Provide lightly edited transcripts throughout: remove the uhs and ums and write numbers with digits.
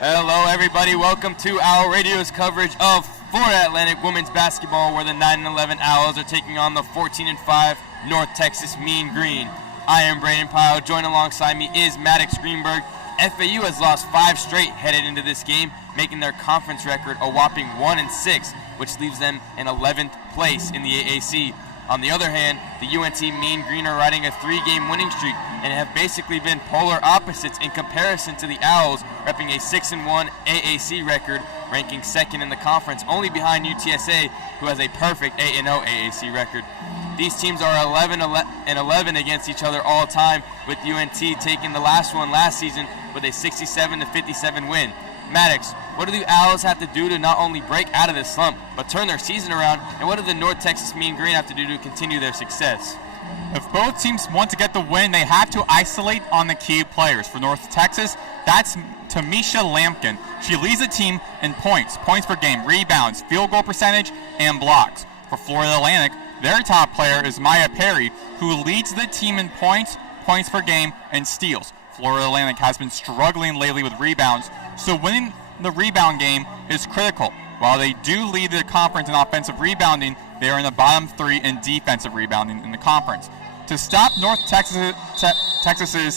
Hello, everybody. Welcome to our radio's coverage of Florida Atlantic women's basketball, where the 9-11 Owls are taking on the 14-5 North Texas Mean Green. I am Brayden Pyle. Joined alongside me is Maddox Greenberg. FAU has lost 5 straight headed into this game, making their conference record a whopping 1-6, which leaves them in 11th place in the AAC. On the other hand, the UNT Mean Green are riding a 3-game winning streak and have basically been polar opposites in comparison to the Owls, repping a 6-1 AAC record, ranking second in the conference, only behind UTSA, who has a perfect 8-0 AAC record. These teams are 11-11 against each other all time, with UNT taking the last one last season with a 67-57 win. Maddox, what do the Owls have to do to not only break out of this slump, but turn their season around, and what do the North Texas Mean Green have to do to continue their success? If both teams want to get the win, they have to isolate on the key players. For North Texas, that's Tamisha Lampkin. She leads the team in points per game, rebounds, field goal percentage, and blocks. For Florida Atlantic, their top player is Maya Perry, who leads the team in points per game, and steals. Florida Atlantic has been struggling lately with rebounds, so winning the rebound game is critical. While they do lead the conference in offensive rebounding, they are in the bottom 3 in defensive rebounding in the conference. To stop North Texas's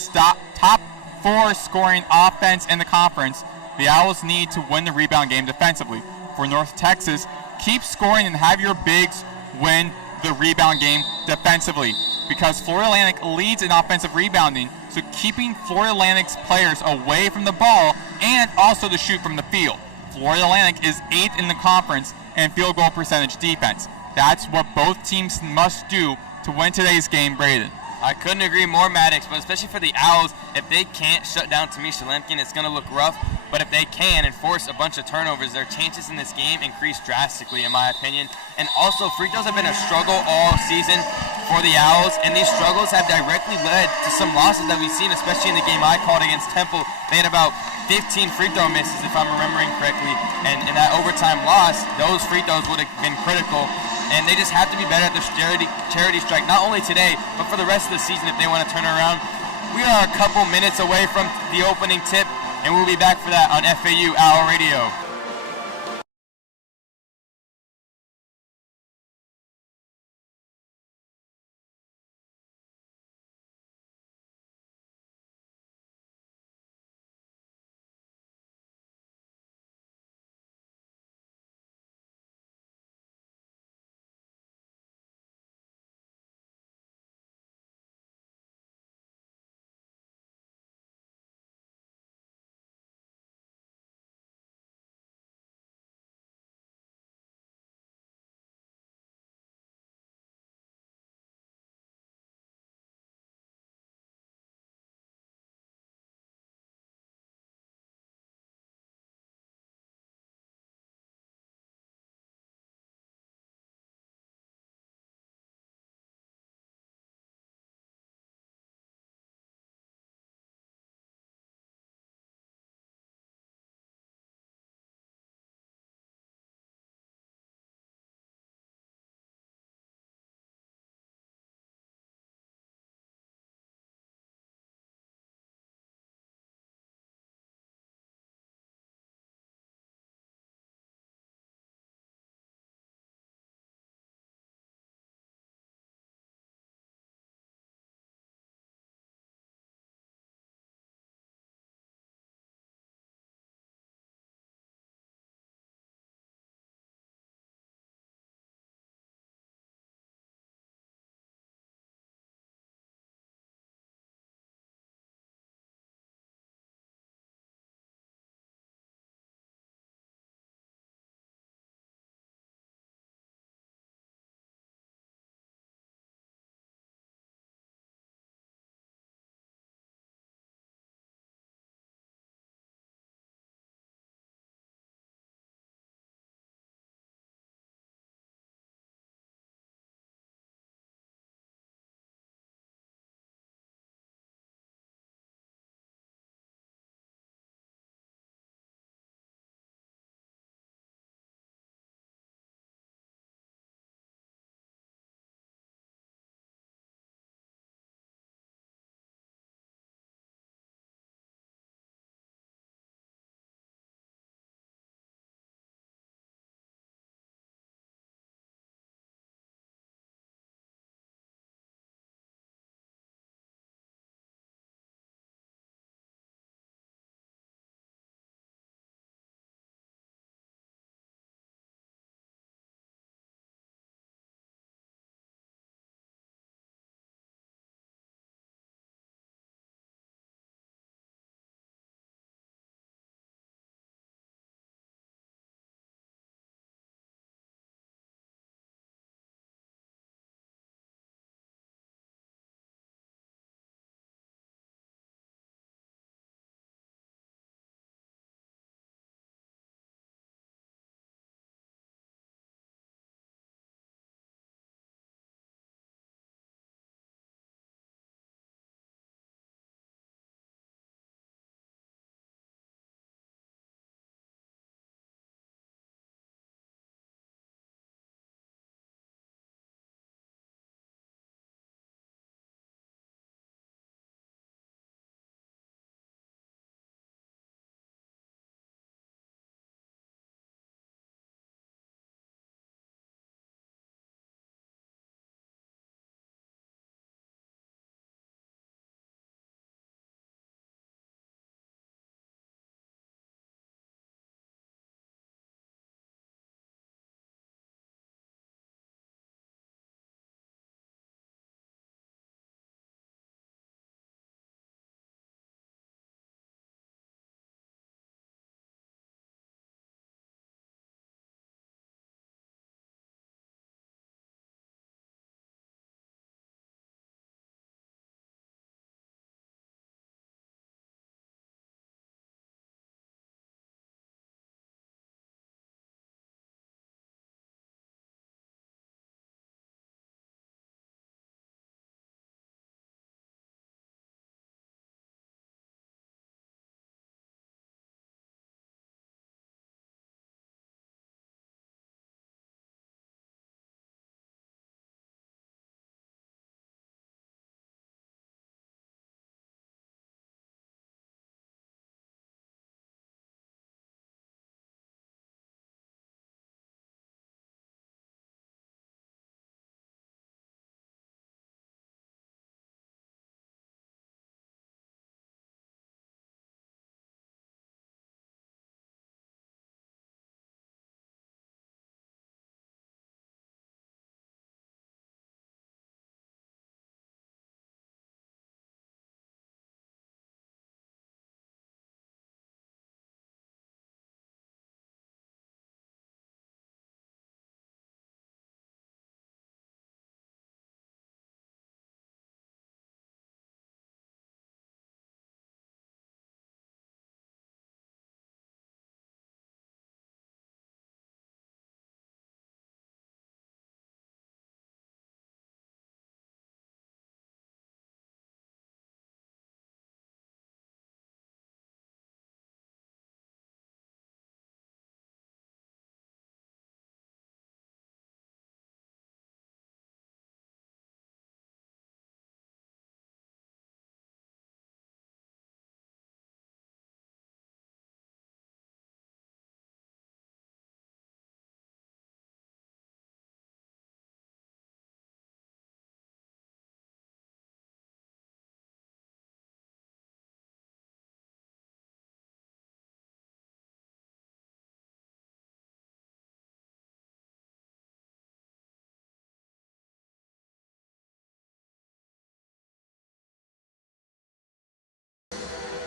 top 4 scoring offense in the conference, the Owls need to win the rebound game defensively. For North Texas, keep scoring and have your bigs win the rebound game defensively, because Florida Atlantic leads in offensive rebounding, so keeping Florida Atlantic's players away from the ball and also to shoot from the field. Florida Atlantic is 8th in the conference in field goal percentage defense. That's what both teams must do to win today's game, Brayden. I couldn't agree more, Maddox, but especially for the Owls, if they can't shut down Tamisha Lampkin, it's going to look rough. But if they can and force a bunch of turnovers, their chances in this game increase drastically, in my opinion. And also, free throws have been a struggle all season for the Owls, and these struggles have directly led to some losses that we've seen, especially in the game I called against Temple. They had about 15 free throw misses, if I'm remembering correctly, and in that overtime loss, those free throws would have been critical. And they just have to be better at the charity strike, not only today, but for the rest of the season if they want to turn around. We are a couple minutes away from the opening tip, and we'll be back for that on FAU Owl Radio.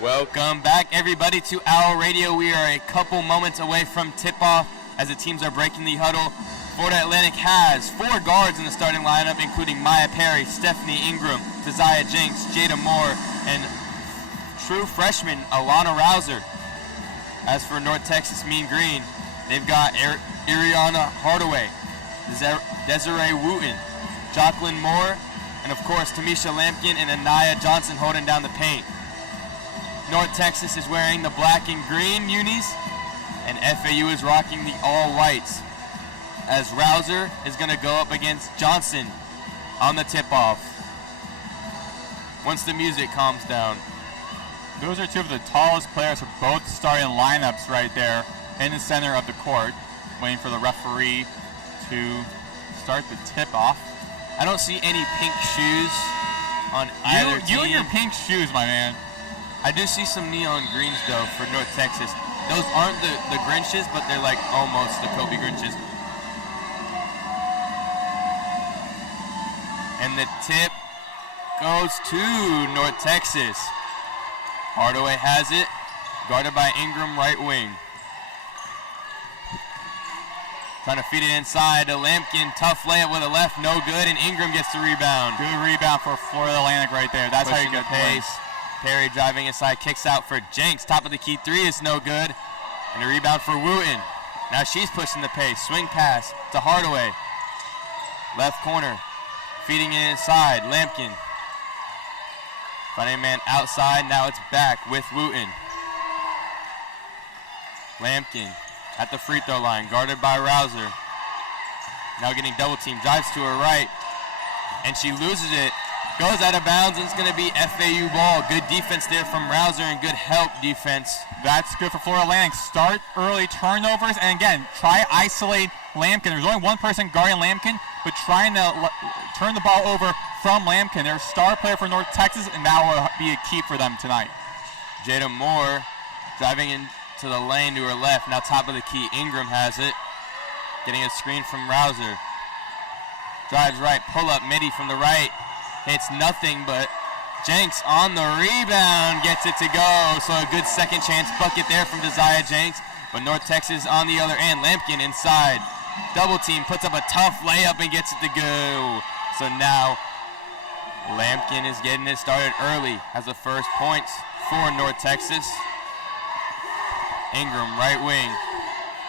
Welcome back, everybody, to Owl Radio. We are a couple moments away from tip-off as the teams are breaking the huddle. Florida Atlantic has 4 guards in the starting lineup, including Maya Perry, Stephanie Ingram, Keziah Jenks, Jada Moore, and true freshman Alana Rouser. As for North Texas Mean Green, they've got Ariana Hardaway, Desiree Wooten, Jacqueline Moore, and of course Tamisha Lampkin and Anaya Johnson holding down the paint. North Texas is wearing the black and green unis, and FAU is rocking the all whites, as Rouser is going to go up against Johnson on the tip-off once the music calms down. Those are 2 of the tallest players for both starting lineups right there in the center of the court, waiting for the referee to start the tip-off. I don't see any pink shoes on either team. You and your pink shoes, my man. I do see some neon greens, though, for North Texas. Those aren't the Grinches, but they're like almost the Kobe Grinches. And the tip goes to North Texas. Hardaway has it, guarded by Ingram, right wing. Trying to feed it inside to Lampkin. Tough layup with a left, no good, and Ingram gets the rebound. Good rebound for Florida Atlantic right there. That's Pushing how you get the pace. Perry driving inside, kicks out for Jenks. Top of the key 3 is no good. And a rebound for Wooten. Now she's pushing the pace. Swing pass to Hardaway. Left corner. Feeding it inside. Lampkin. Finding a man outside. Now it's back with Wooten. Lampkin at the free throw line. Guarded by Rouser. Now getting double team. Drives to her right. And she loses it. Goes out of bounds, and it's going to be FAU ball. Good defense there from Rouser and good help defense. That's good for Florida Atlantic. Start early turnovers, and again, try isolate Lampkin. There's only one person guarding Lampkin, but trying to turn the ball over from Lampkin. They're a star player for North Texas, and that will be a key for them tonight. Jada Moore driving into the lane to her left. Now top of the key, Ingram has it. Getting a screen from Rouser. Drives right, pull up, midi from the right. Hits nothing, but Jenks on the rebound gets it to go. So a good second chance bucket there from Keziah Jenks. But North Texas on the other end. Lampkin inside. Double team, puts up a tough layup and gets it to go. So now Lampkin is getting it started early. Has the first points for North Texas. Ingram, right wing.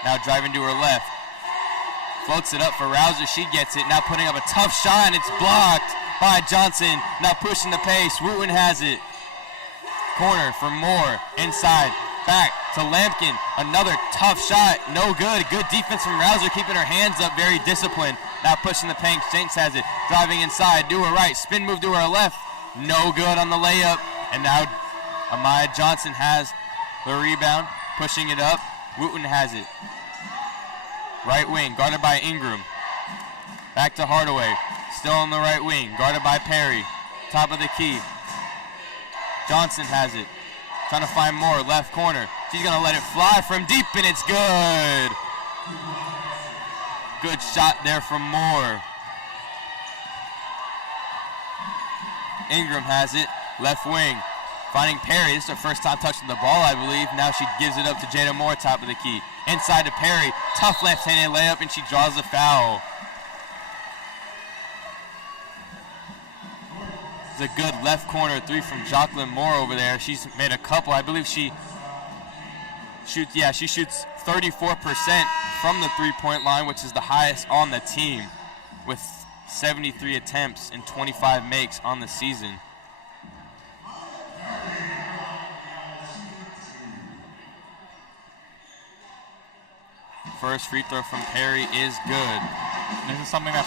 Now driving to her left. Floats it up for Rouser. She gets it. Now putting up a tough shot, and it's blocked by Johnson. Now pushing the pace. Wooten has it. Corner for Moore. Inside. Back to Lampkin. Another tough shot. No good. Good defense from Rouser, keeping her hands up. Very disciplined. Now pushing the paint. Jenks has it. Driving inside. To her right. Spin move to her left. No good on the layup. And now Amaya Johnson has the rebound. Pushing it up. Wooten has it. Right wing. Guarded by Ingram. Back to Hardaway. Still on the right wing, guarded by Perry. Top of the key. Johnson has it. Trying to find Moore, left corner. She's going to let it fly from deep, and it's good. Good shot there from Moore. Ingram has it, left wing. Finding Perry. This is her first time touching the ball, I believe. Now she gives it up to Jada Moore, top of the key. Inside to Perry. Tough left-handed layup, and she draws the foul. It's a good left corner 3 from Jacqueline Moore over there. She's made a couple. I believe she shoots 34% from the three-point line, which is the highest on the team, with 73 attempts and 25 makes on the season. First free throw from Perry is good. This is something that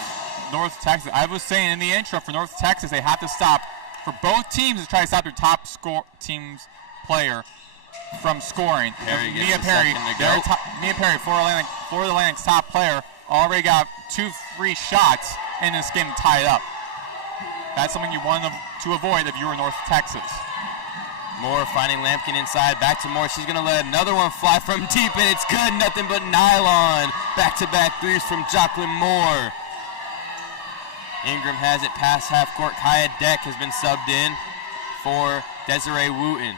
North Texas, I was saying in the intro, for North Texas, they have to stop, for both teams to try to stop their top team's player from scoring. Mia Perry, Florida Atlantic's top player, already got 2 free shots in this game to tie it up. That's something you want to avoid if you were North Texas. Moore finding Lampkin inside, back to Moore. She's going to let another one fly from deep, and it's good. Nothing but nylon. Back-to-back threes from Jacqueline Moore. Ingram has it past half court. Kaya Deck has been subbed in for Desiree Wooten.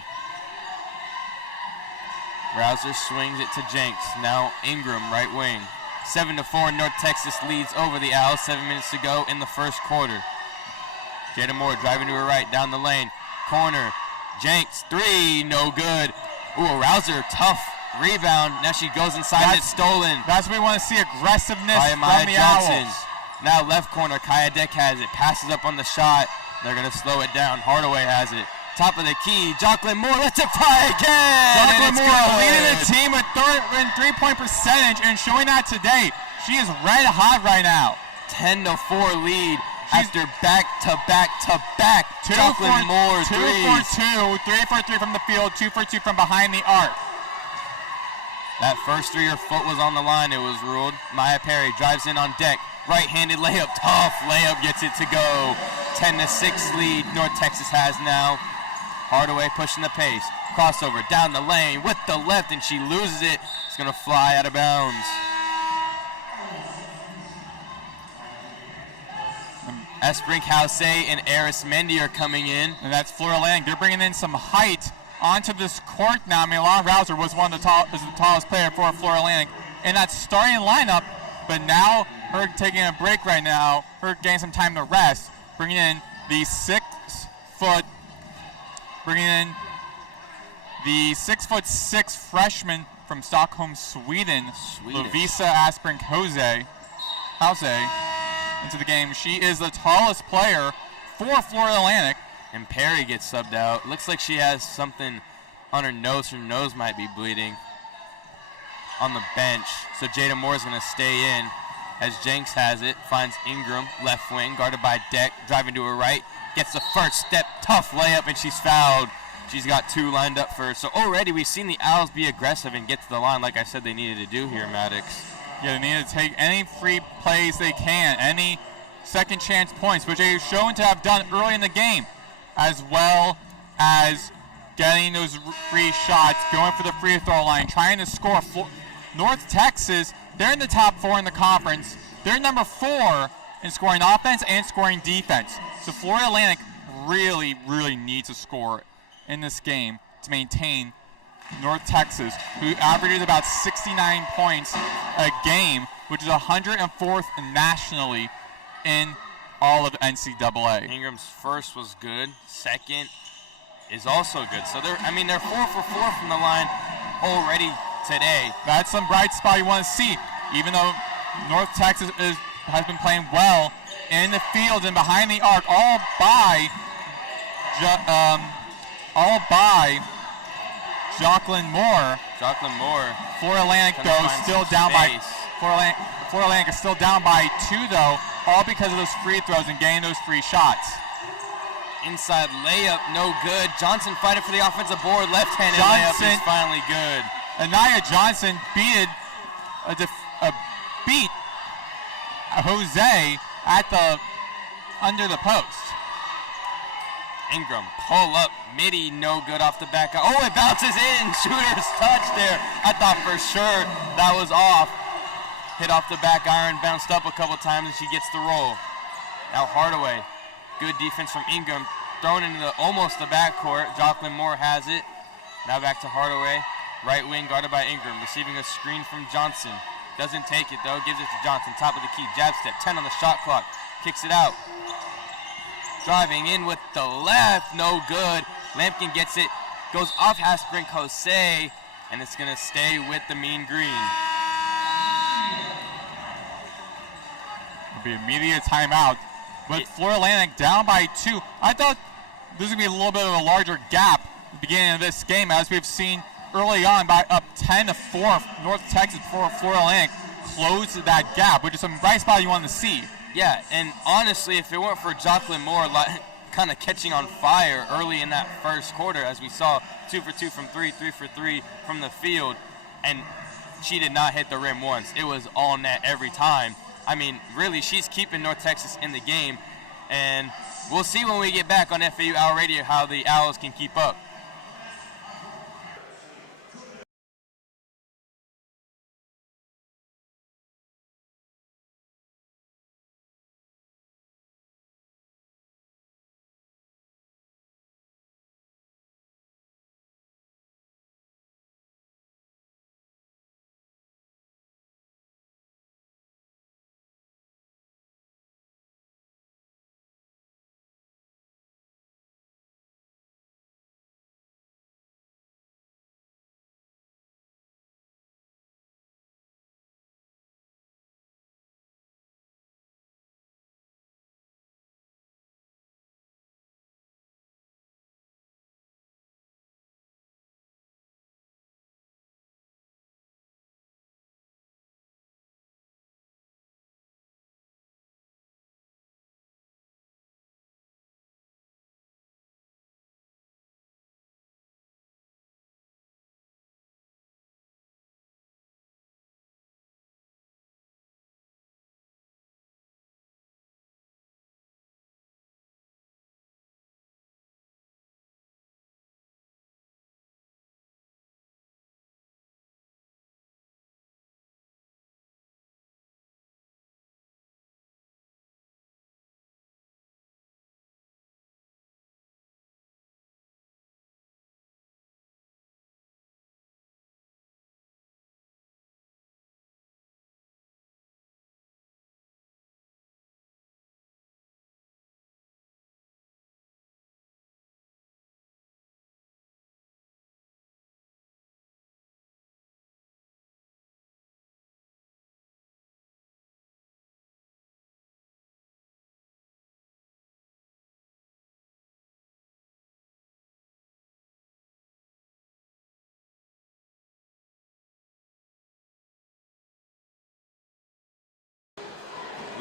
Rouser swings it to Jenks. Now Ingram, right wing. 7-4, North Texas leads over the Owls. 7 minutes to go in the first quarter. Jada Moore driving to her right, down the lane. Corner. Jenks, three, no good. Ooh, Rouser, tough rebound. Now she goes inside, it's stolen. That's what we want to see, aggressiveness by from the Johnson. Owls. Now left corner, Kaya Deck has it. Passes up on the shot. They're going to slow it down. Hardaway has it. Top of the key, Jocelyn Moore lets it fly again. Jocelyn Moore leading the team with three-point percentage and showing that today. She is red hot right now. 10-4 lead after back-to-back. Jocelyn Moore threes. 2 for 2, 3 for 3 from the field, 2 for 2 from behind the arc. That first three, her foot was on the line, it was ruled. Maya Perry drives in on Deck. Right-handed layup, tough layup, gets it to go. 10-6 lead North Texas has now. Hardaway pushing the pace. Crossover down the lane with the left, and she loses it. It's going to fly out of bounds. Brinkhouse and Arismendi are coming in. And that's Flora Lang. They're bringing in some height onto this court now. Milan Rouser was the tallest player for Flora Lang in that starting lineup, but now her taking a break right now, her getting some time to rest, bringing in the 6'6" freshman from Stockholm, Sweden, Lovisa Asprink House into the game. She is the tallest player for Florida Atlantic. And Perry gets subbed out. Looks like she has something on her nose. Her nose might be bleeding on the bench. So Jada Moore is going to stay in as Jenks has it. Finds Ingram, left wing, guarded by Deck. Driving to her right. Gets the first step, tough layup, and she's fouled. She's got two lined up for her. So already we've seen the Owls be aggressive and get to the line like I said they needed to do here, Maddox. Yeah, they need to take any free plays they can, any second chance points, which they've shown to have done early in the game, as well as getting those free shots, going for the free throw line, trying to score. North Texas, they're in the top 4 in the conference. They're number 4 in scoring offense and scoring defense. So Florida Atlantic really, really needs to score in this game to maintain North Texas, who averages about 69 points a game, which is 104th nationally in all of NCAA. Ingram's first was good. Second is also good. So they're 4 for 4 from the line already today. That's some bright spot you want to see. Even though North Texas has been playing well in the field and behind the arc, all by Jocelyn Moore. Florida Atlantic, though, still down by. Florida Atlantic is still down by 2, though, all because of those free throws and getting those free shots. Inside layup, no good. Johnson fighting for the offensive board. Left-handed layup is finally good. Anaya Johnson beat Jose at under the post. Ingram, pull up, midi, no good off the back. Oh, it bounces in, shooter's touch there. I thought for sure that was off. Hit off the back iron, bounced up a couple times, and she gets the roll. Now Hardaway, good defense from Ingram, thrown into almost the backcourt. Jocelyn Moore has it. Now back to Hardaway, right wing guarded by Ingram, receiving a screen from Johnson. Doesn't take it though, gives it to Johnson, top of the key, jab step, 10 on the shot clock, kicks it out. Driving in with the left, no good. Lampkin gets it, goes off Hasbrink Jose, and it's going to stay with the Mean Green. It'll be immediate timeout. But Florida Atlantic down by 2. I thought this was going to be a little bit of a larger gap at the beginning of this game, as we've seen early on by up 10-4. North Texas before Florida Atlantic closed that gap, which is some bright spot you want to see. Yeah, and honestly, if it weren't for Jocelyn Moore kind of catching on fire early in that first quarter, as we saw 2 for 2 from 3, 3 for 3 from the field, and she did not hit the rim once. It was all net every time. I mean, really, she's keeping North Texas in the game, and we'll see when we get back on FAU Owl Radio how the Owls can keep up.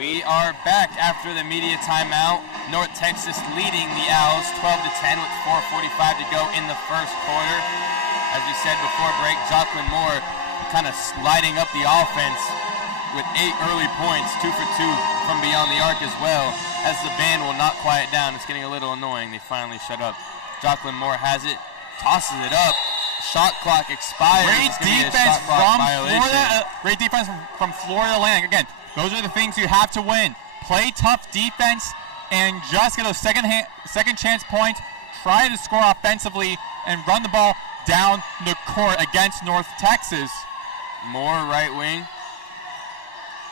We are back after the media timeout. North Texas leading the Owls 12-10 with 4:45 to go in the first quarter. As we said before break, Jocelyn Moore kind of sliding up the offense with 8 early points, 2 for 2 from beyond the arc as well. As the band will not quiet down, it's getting a little annoying. They finally shut up. Jocelyn Moore has it, tosses it up. Shot clock expires. Great defense from Florida. Great defense from Florida Atlantic. Again, those are the things you have to win. Play tough defense and just get those second chance points. Try to score offensively and run the ball down the court against North Texas. Moore right wing.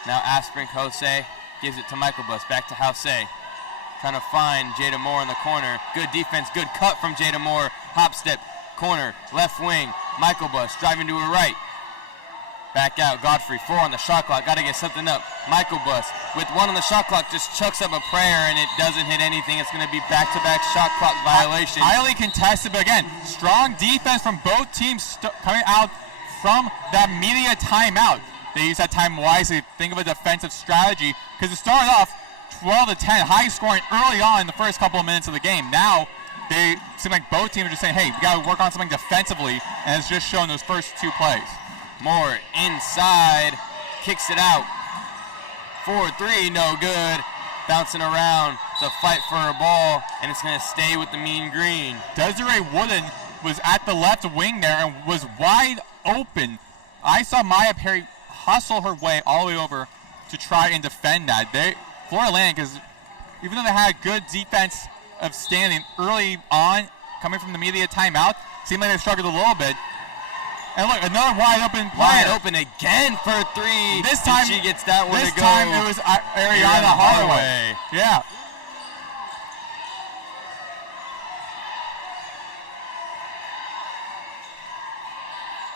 Now Aspirin Jose gives it to Michael Bus. Back to Jose. Trying to find Jada Moore in the corner. Good defense. Good cut from Jada Moore. Hop step. Corner. Left wing. Michael Bus driving to her right. Back out, Godfrey, 4 on the shot clock, got to get something up. Michael Bus, with 1 on the shot clock, just chucks up a prayer and it doesn't hit anything. It's going to be back-to-back shot clock violation. Highly contested, but again, strong defense from both teams coming out from that media timeout. They use that time wisely. Think of a defensive strategy, because it started off 12-10, high scoring early on in the first couple of minutes of the game. Now, they seem like both teams are just saying, hey, we got to work on something defensively, and it's just showing those first 2 plays. Moore inside, kicks it out. 4-3, no good. Bouncing around to fight for a ball, and it's going to stay with the mean green. Desiree Wooden was at the left wing there and was wide open. I saw Maya Perry hustle her way all the way over to try and defend that. Florida Atlantic is, even though they had good defense of standing early on, coming from the media timeout, seemed like they struggled a little bit. And look, another wide open player. Wide open again for 3. This time she gets that one to go. This time it was Ariana Holloway. Yeah.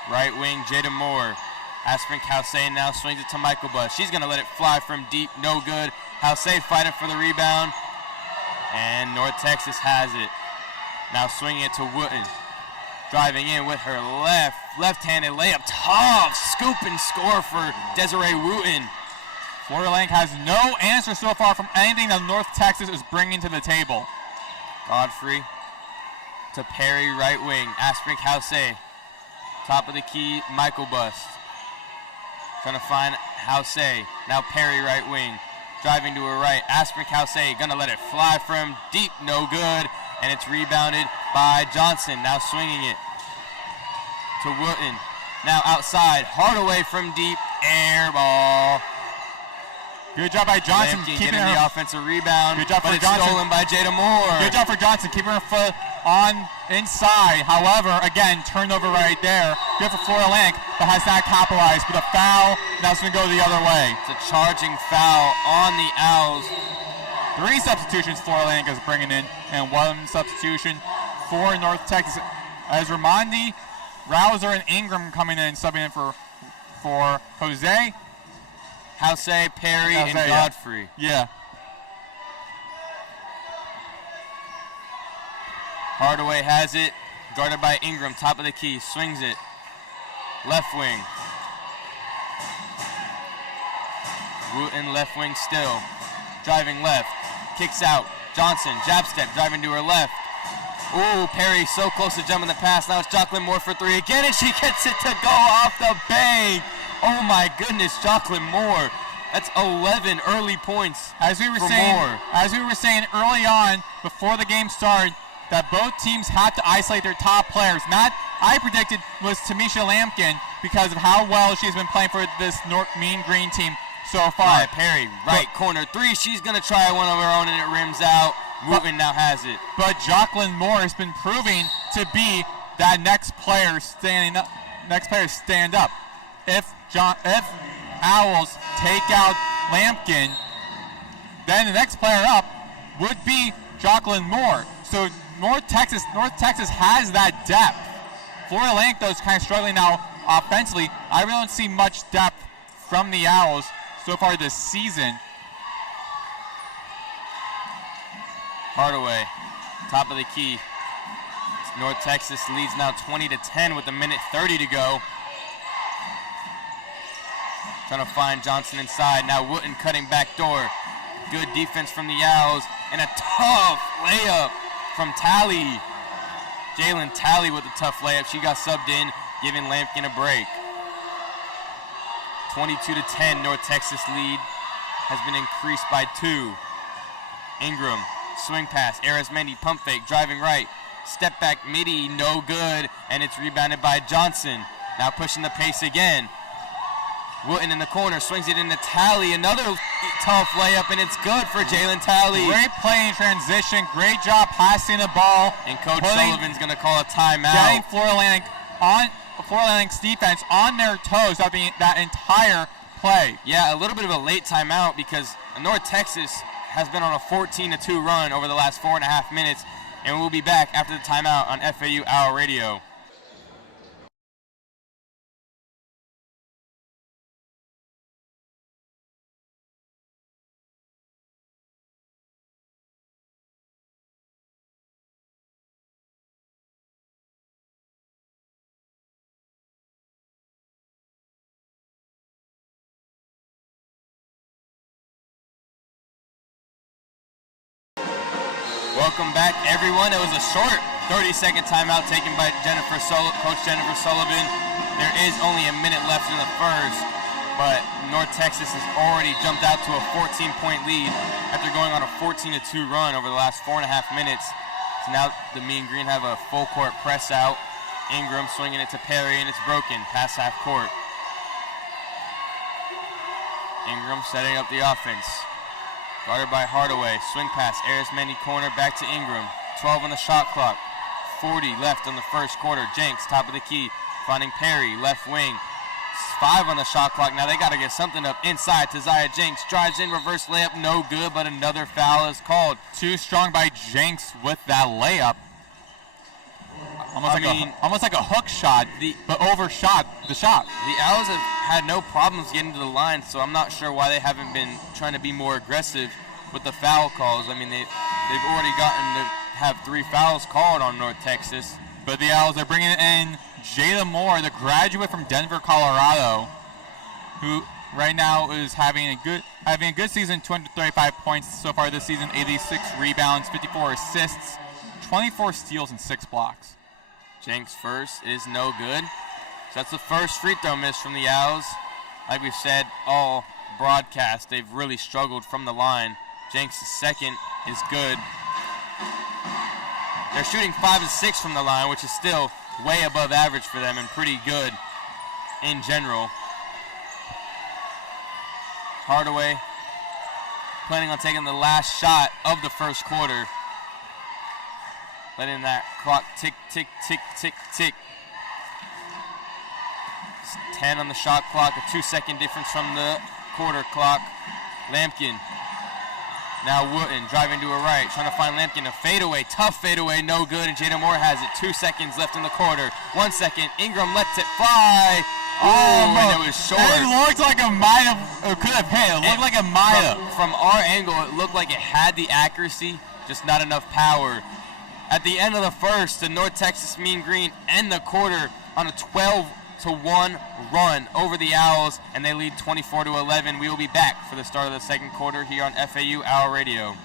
Right wing, Jada Moore. Aspirin Housay now swings it to Michael Bus. She's going to let it fly from deep, no good. Housay fighting for the rebound. And North Texas has it. Now swinging it to Wooten. Driving in with her left-handed layup. Tough scoop and score for Desiree Wooten. Florida Atlantic has no answer so far from anything that North Texas is bringing to the table. Godfrey to Perry, right wing. Aspirin Housay. Top of the key, Michael Bust. Trying to find Housay. Now Perry, right wing. Driving to her right. Aspirin Housay gonna let it fly from deep, no good. And it's rebounded by Johnson. Now swinging it to Wooten. Now outside. Hardaway from deep. Air ball. Good job by Johnson keeping the offensive rebound. Good job for Johnson. Johnson. Stolen by Jada Moore. Good job for Johnson keeping her foot on inside. However, again, turnover right there. Good for Florida Atlantic, but has not capitalized. But a foul. Now it's going to go the other way. It's a charging foul on the Owls. 3 substitutions Florida Atlantic is bringing in, and 1 substitution for North Texas. As Ramondi, Rouser, and Ingram coming in, subbing in for Jose. Housay, Perry, and Godfrey. Yeah. Hardaway has it, guarded by Ingram, top of the key, swings it. Left wing. Wooten left wing still. Driving left, kicks out. Johnson, jab step, driving to her left. Ooh, Perry so close to jumping the pass. Now it's Jocelyn Moore for 3 again, and she gets it to go off the bank. Oh my goodness, Jocelyn Moore. That's 11 early points as we were saying early on before the game started, that both teams had to isolate their top players. That I predicted was Tamisha Lampkin because of how well she's been playing for this Mean Green team so far. Perry, right corner 3. She's going to try one of her own and it rims out. Wooten now has it. But Jocelyn Moore has been proving to be that next player stand up. If Owls take out Lampkin, then the next player up would be Jocelyn Moore. So North Texas has that depth. Florida Atlantic, though, is kind of struggling now offensively. I really don't see much depth from the Owls so far this season. Hardaway, top of the key. North Texas leads now 20-10 with 1:30 to go. trying to find Johnson inside. Now Wooten cutting back door. Good defense from the Owls, and a tough layup from Talley. Jalen Talley with a tough layup. She got subbed in, giving Lampkin a break. 22-10, North Texas lead has been increased by 2. Ingram, swing pass, Arizmendi, pump fake, driving right. Step back midi, no good, and it's rebounded by Johnson. Now pushing the pace again. Wooten in the corner, swings it into Talley. Another tough layup, and it's good for Jalen Talley. Great play in transition. Great job passing the ball. And Coach Sullivan's going to call a timeout. Getting Florida Atlantic's defense on their toes that entire play. Yeah, a little bit of a late timeout because North Texas has been on a 14-2 run over the last 4.5 minutes, and we'll be back after the timeout on FAU Owl Radio. Welcome back, everyone. It was a short 30-second timeout taken by Coach Jennifer Sullivan. There is only a minute left in the first, but North Texas has already jumped out to a 14-point lead after going on a 14-2 run over the last 4.5 minutes. So now the Mean Green have a full court press out. Ingram swinging it to Perry, and it's broken past half court. Ingram setting up the offense. Guarded by Hardaway. Swing pass. Arizmendi corner back to Ingram. 12 on the shot clock. 40 left on the first quarter. Jenks, top of the key. Finding Perry, left wing. 5 on the shot clock. Now they got to get something up inside. Taziah Jenks drives in, reverse layup. No good, but another foul is called. Too strong by Jenks with that layup. Almost like a hook shot, but overshot the shot. The Owls have had no problems getting to the line, so I'm not sure why they haven't been trying to be more aggressive with the foul calls. I mean, they've already gotten to have 3 fouls called on North Texas. But the Owls are bringing in Jada Moore, the graduate from Denver, Colorado, who right now is having a good season. 235 points so far this season, 86 rebounds, 54 assists, 24 steals, and 6 blocks. Jenks first is no good. So that's the first free throw miss from the Owls. Like we've said all broadcast, they've really struggled from the line. Jenks' second is good. They're shooting 5 of 6 from the line, which is still way above average for them and pretty good in general. Hardaway planning on taking the last shot of the first quarter. Letting that clock tick, tick, tick, tick, tick. 10 on the shot clock, a 2-second difference from the quarter clock. Lampkin. Now Wooten driving to her right, trying to find Lampkin. A fadeaway, tough fadeaway, no good, and Jada Moore has it. 2 seconds left in the quarter. 1 second, Ingram lets it fly. Oh, and it was short. It looked like it might have, or could have hit. It looked like it might have. From our angle, it looked like it had the accuracy, just not enough power. At the end of the first, the North Texas Mean Green end the quarter on a 12-1 run over the Owls, and they lead 24-11. We will be back for the start of the second quarter here on FAU Owl Radio.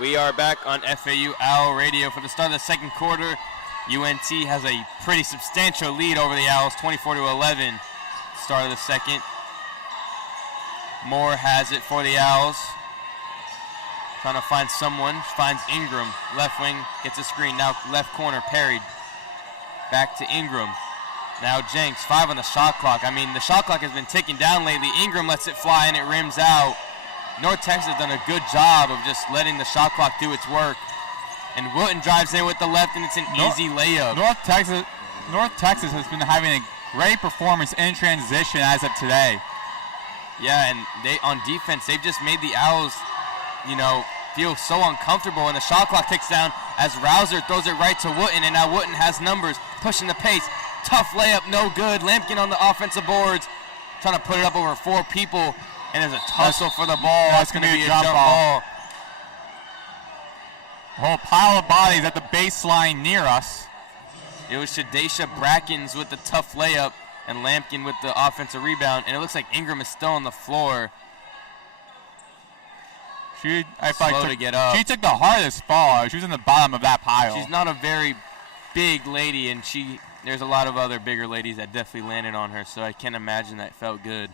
We are back on FAU Owl Radio for the start of the second quarter. UNT has a pretty substantial lead over the Owls, 24-11. Start of the second. Moore has it for the Owls. Trying to find someone, finds Ingram. Left wing, gets a screen. Now left corner, parried. Back to Ingram. Now Jenks, 5 on the shot clock. I mean, the shot clock has been ticking down lately. Ingram lets it fly and it rims out. North Texas has done a good job of just letting the shot clock do its work. And Wooten drives in with the left, and it's an easy layup. North Texas has been having a great performance in transition as of today. Yeah, and they on defense, they've just made the Owls, feel so uncomfortable. And the shot clock ticks down as Rouser throws it right to Wooten, and now Wooten has numbers, pushing the pace. Tough layup, no good. Lampkin on the offensive boards, trying to put it up over 4 people. And there's a tussle for the ball. That's going to be a jump ball. A whole pile of bodies at the baseline near us. It was Shadesha Brackens with the tough layup and Lampkin with the offensive rebound. And it looks like Ingram is still on the floor. Slow to get up. She took the hardest fall. She was in the bottom of that pile. She's not a very big lady, and there's a lot of other bigger ladies that definitely landed on her, so I can't imagine that felt good.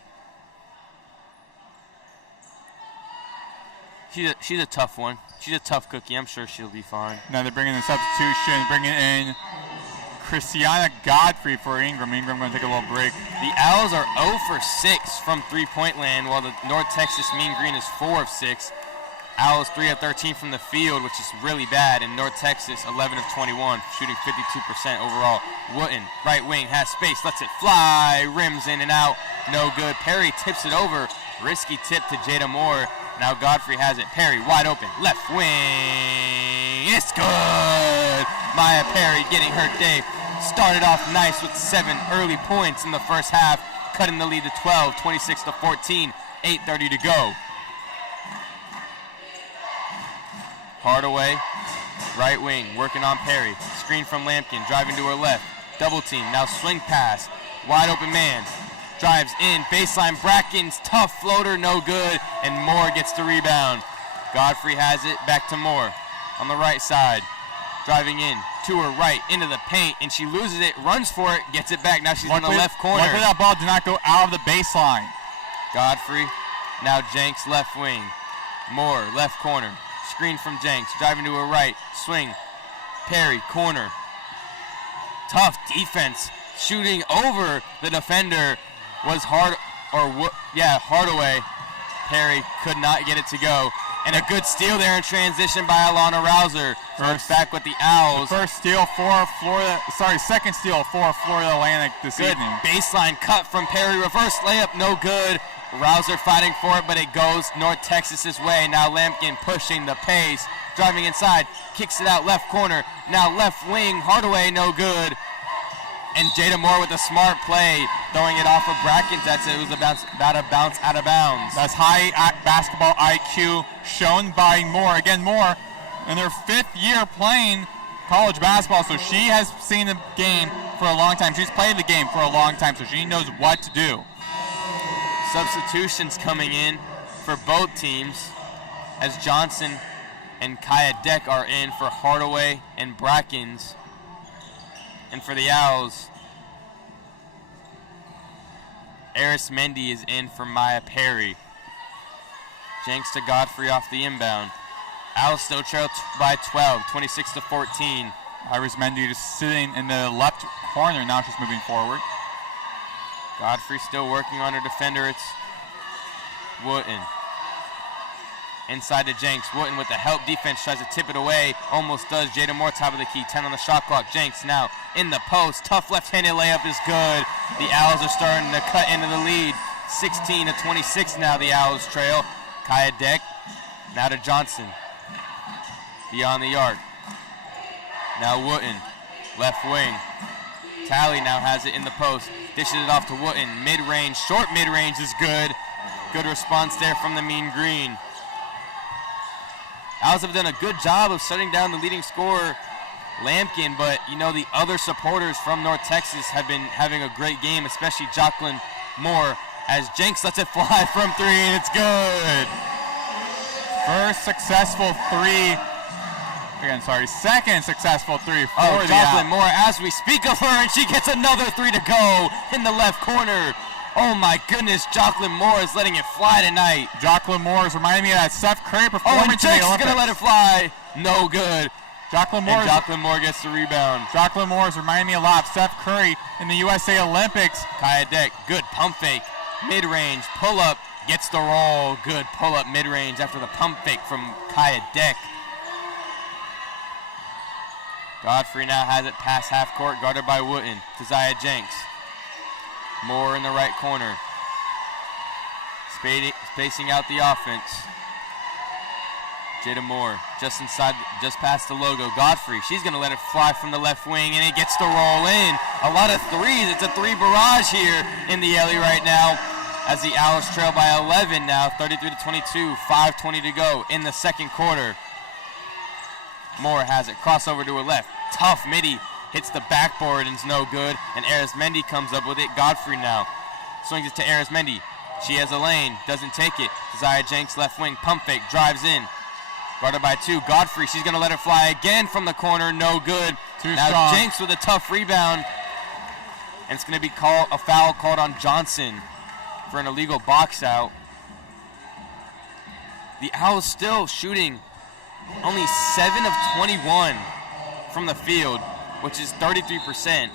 She's a tough one. She's a tough cookie. I'm sure she'll be fine. Now they're bringing in the substitution, bringing in Christiana Godfrey for Ingram. Ingram going to take a little break. The Owls are 0 for 6 from three-point land, while the North Texas Mean Green is 4 of 6. Owls 3 of 13 from the field, which is really bad, and North Texas 11 of 21, shooting 52% overall. Wooten, right wing, has space, lets it fly, rims in and out, no good. Perry tips it over, risky tip to Jada Moore. Now Godfrey has it. Perry wide open. Left wing. It's good. Maya Perry getting her day. Started off nice with 7 early points in the first half, cutting the lead to 12, 26-14, 8:30 to go. Hardaway, right wing, working on Perry. Screen from Lampkin, driving to her left. Double team. Now swing pass. Wide open man. Drives in, baseline, Brackens, tough floater, no good, and Moore gets the rebound. Godfrey has it, back to Moore on the right side. Driving in, to her right, into the paint, and she loses it, runs for it, gets it back. Now she's in the left corner. Luckily that ball did not go out of the baseline. Godfrey, now Jenks left wing. Moore, left corner. Screen from Jenks, driving to her right, swing. Perry, corner. Tough defense, shooting over the defender. Was Hardaway. Perry could not get it to go. And a good steal there in transition by Alana Rouser. First back with the Owls. Second steal for Florida Atlantic this evening. Baseline cut from Perry, reverse layup, no good. Rouser fighting for it, but it goes North Texas's way. Now Lampkin pushing the pace, driving inside, kicks it out left corner. Now left wing, Hardaway, no good. And Jada Moore with a smart play, throwing it off of Brackens. It was about to bounce out of bounds. That's high basketball IQ shown by Moore. Again, Moore in her 5th year playing college basketball, so she has seen the game for a long time. She's played the game for a long time, so she knows what to do. Substitutions coming in for both teams as Johnson and Kaya Deck are in for Hardaway and Brackens. And for the Owls, Eris Mendy is in for Maya Perry. Jenks to Godfrey off the inbound. Owls still trail by 12, 26-14. Iris Mendy just sitting in the left corner. Now she's moving forward. Godfrey still working on her defender. It's Wooten. Inside to Jenks. Wooten with the help defense tries to tip it away. Almost does. Jada Moore top of the key. 10 on the shot clock. Jenks now in the post. Tough left-handed layup is good. The Owls are starting to cut into the lead. 16-26 now the Owls trail. Kaya Deck now to Johnson. Beyond the arc. Now Wooten. Left wing. Talley now has it in the post. Dishes it off to Wooten. Mid-range. Short mid-range is good. Good response there from the Mean Green. Owls have done a good job of shutting down the leading scorer, Lampkin, but the other supporters from North Texas have been having a great game, especially Jacqueline Moore, as Jenks lets it fly from 3, and it's good. Second successful three for the Jocelyn Moore, as we speak of her, and she gets another 3 to go in the left corner. Oh my goodness, Jocelyn Moore is letting it fly tonight. Jocelyn Moore is reminding me of that Steph Curry And performance in the Jenks is Olympics. going to let it fly. No good. Jocelyn Moore gets the rebound. Jocelyn Moore is reminding me a lot of Steph Curry in the USA Olympics. Kaya Deck, good pump fake. Mid-range, pull-up, gets the roll. Good pull-up mid-range after the pump fake from Kaya Deck. Godfrey now has it past half court, guarded by Wooten to Zaya Jenks. Moore in the right corner. Spacing out the offense. Jada Moore just inside, just past the logo. Godfrey, she's going to let it fly from the left wing, and it gets to roll in. A lot of threes. It's a three barrage here in the alley right now as the Owls trail by 11 now, 33-22, 5:20 to go in the second quarter. Moore has it, crossover to her left. Tough midi, hits the backboard and is no good. And Arizmendi comes up with it. Godfrey now swings it to Arizmendi. She has a lane, doesn't take it. Zaya Jenks left wing, pump fake, drives in. Guarded by 2. Godfrey, she's going to let it fly again from the corner, no good. Now strong. Jenks with a tough rebound. And it's going to be a foul called on Johnson for an illegal box out. The Owls still shooting only 7 of 21 from the field, which is 33%,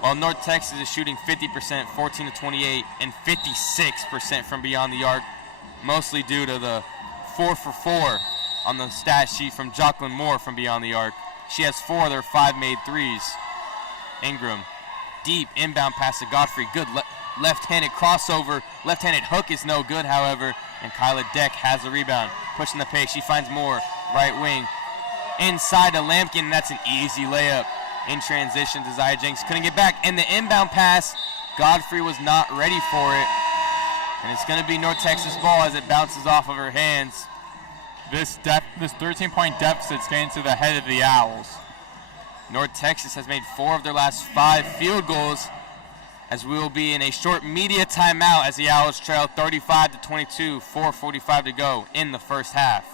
while North Texas is shooting 50%, 14 to 28, and 56% from beyond the arc, mostly due to the 4 for 4 on the stat sheet from Jocelyn Moore from beyond the arc. She has 4 of their 5 made threes. Ingram, deep inbound pass to Godfrey, good left-handed crossover, left-handed hook is no good, however, and Kyla Deck has the rebound, pushing the pace. She finds Moore, right wing, inside to Lampkin, and that's an easy layup. In transition to Zaya Jenks, couldn't get back, and the inbound pass, Godfrey was not ready for it, and it's going to be North Texas ball as it bounces off of her hands. This 13-point deficit is getting to the head of the Owls. North Texas has made 4 of their last 5 field goals, as we will be in a short media timeout as the Owls trail 35-22, 4:45 to go in the first half.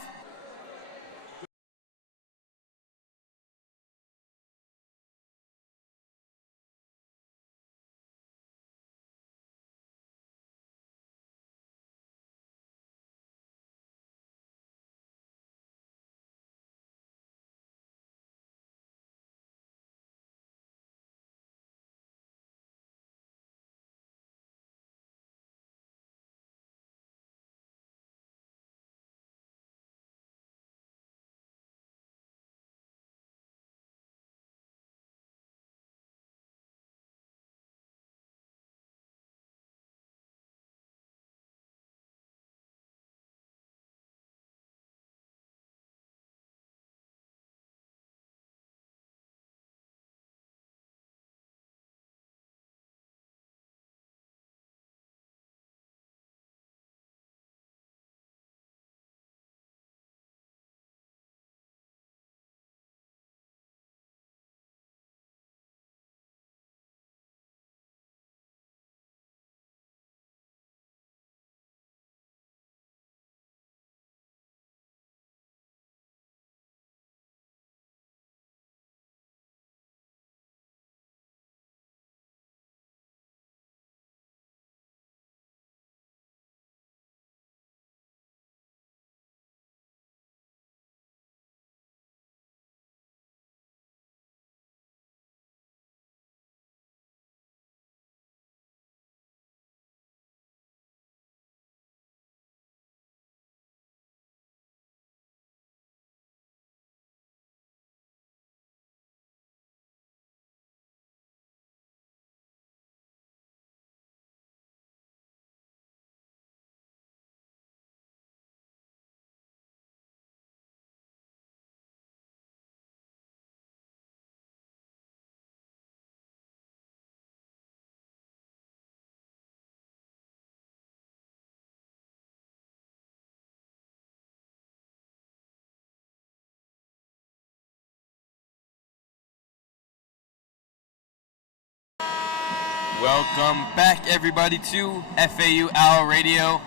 Welcome back, everybody, to FAU Owl Radio.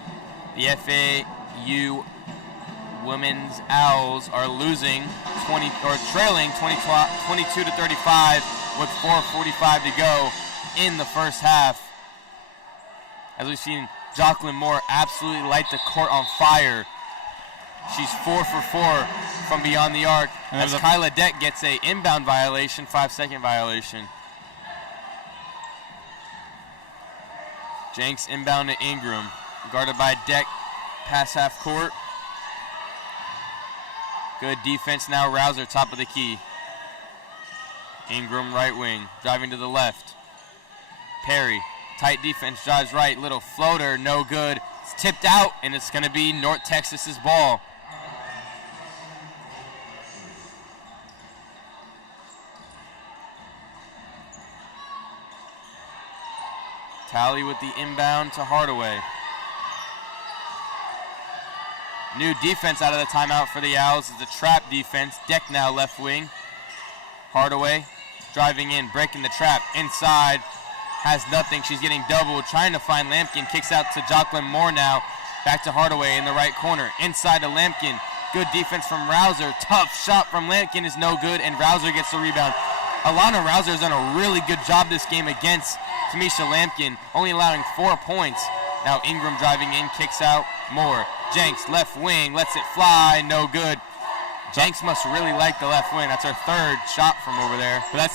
The FAU women's Owls are losing trailing 22 to 35 with 4:45 to go in the first half. As we've seen Jocelyn Moore absolutely light the court on fire. She's 4 for 4 from beyond the arc. As Kyla Deck gets a inbound violation, 5-second violation. Jenks inbound to Ingram, guarded by Deck, pass half court. Good defense now, Rouser, top of the key. Ingram right wing, driving to the left. Perry, tight defense, drives right, little floater, no good. It's tipped out, and it's gonna be North Texas's ball. Tally with the inbound to Hardaway. New defense out of the timeout for the Owls is the trap defense. Deck now left wing. Hardaway driving in, breaking the trap. Inside, has nothing. She's getting doubled, trying to find Lampkin. Kicks out to Jocelyn Moore now. Back to Hardaway in the right corner. Inside to Lampkin. Good defense from Rouser. Tough shot from Lampkin is no good, and Rouser gets the rebound. Alana Rouser has done a really good job this game against Tamisha Lampkin, only allowing 4 points. Now Ingram driving in, kicks out. Moore. Jenks, left wing, lets it fly, no good. Jenks must really like the left wing. That's her third shot from over there. But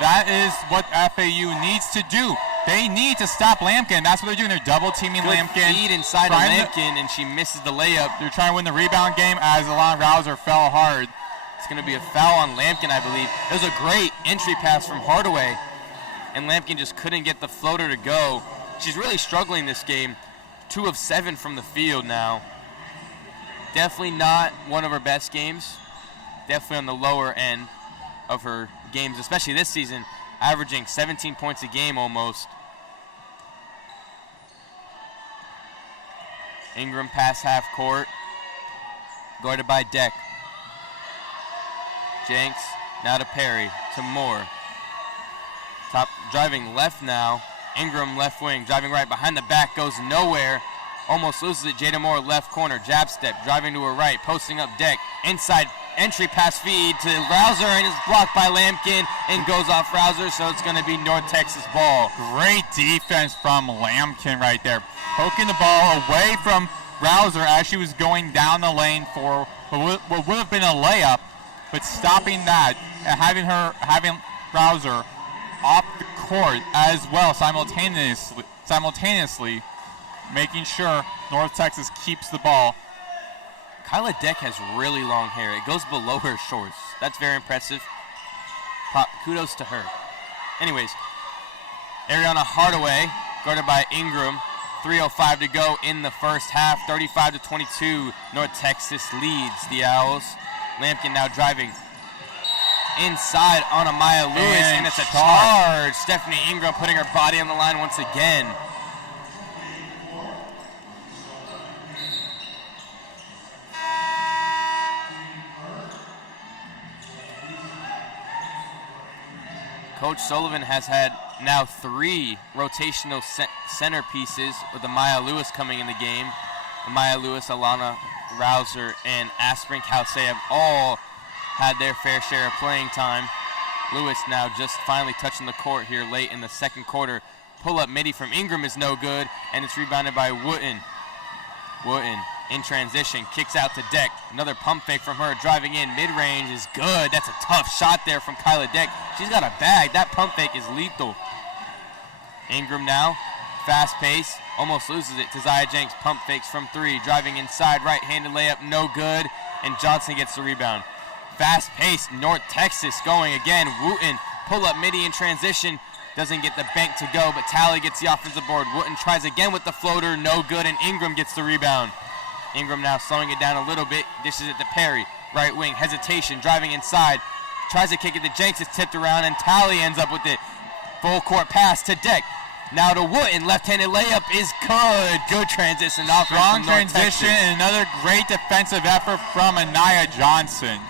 that is what FAU needs to do. They need to stop Lampkin. That's what they're doing. They're double teaming Lampkin. Feed inside of Lampkin, and she misses the layup. They're trying to win the rebound game as Alana Rouser fell hard. It's going to be a foul on Lampkin, I believe. It was a great entry pass from Hardaway, and Lampkin just couldn't get the floater to go. She's really struggling this game. 2 of 7 from the field now. Definitely not one of her best games. Definitely on the lower end of her games, especially this season, averaging 17 points a game almost. Ingram pass half court, guarded by Deck. Jenks now to Perry, to Moore. Top driving left now. Ingram left wing, driving right behind the back, goes nowhere. Almost loses it. Jada Moore left corner, jab step, driving to her right, posting up Deck. Inside entry pass feed to Rouser, and is blocked by Lampkin and goes off Rouser, so it's going to be North Texas ball. Great defense from Lampkin right there. Poking the ball away from Rouser as she was going down the lane for what would have been a layup, but stopping that and having Rouser off the court as well simultaneously making sure North Texas keeps the ball. Kyla Deck has really long hair. It goes below her shorts. That's very impressive. Kudos to her. Anyways, Ariana Hardaway, guarded by Ingram. 3:05 to go in the first half. 35-22. North Texas leads the Owls. Lampkin now driving inside on Amaya Lewis, and it's a charge. Stephanie Ingram putting her body on the line once again. Coach Sullivan has had now 3 rotational centerpieces, with Amaya Lewis coming in the game. Amaya Lewis, Alana Rouser, and Aspirin Kalse have all had their fair share of playing time. Lewis now just finally touching the court here late in the second quarter. Pull-up midi from Ingram is no good, and it's rebounded by Wooten. Wooten in transition, kicks out to Deck. Another pump fake from her, driving in, mid-range is good. That's a tough shot there from Kyla Deck. She's got a bag. That pump fake is lethal. Ingram now, fast pace, almost loses it to Zaya Jenks. Pump fakes from 3, driving inside, right-handed layup, no good, and Johnson gets the rebound. Fast-paced North Texas going again. Wooten, pull-up midi in transition, doesn't get the bank to go, but Tally gets the offensive board. Wooten tries again with the floater, no good, and Ingram gets the rebound. Ingram now slowing it down a little bit, dishes it to Perry. Right wing, hesitation, driving inside. Tries to kick it to Jenks, it's tipped around, and Tally ends up with it. Full court pass to Deck. Now to Wooten, left-handed layup is good. Good transition offense. Strong transition, and another great defensive effort from Anaya Johnson.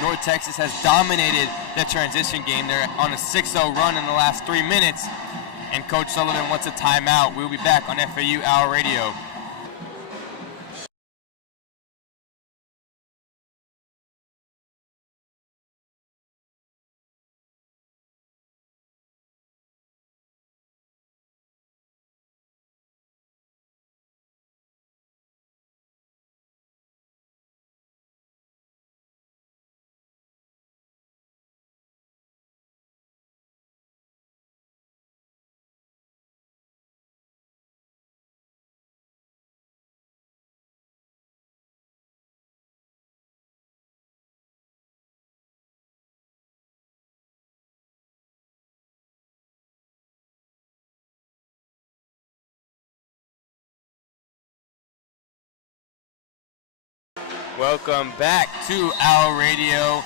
North Texas has dominated the transition game. They're on a 6-0 run in the last 3 minutes, and Coach Sullivan wants a timeout. We'll be back on FAU Hour Radio. Welcome back to Owl Radio.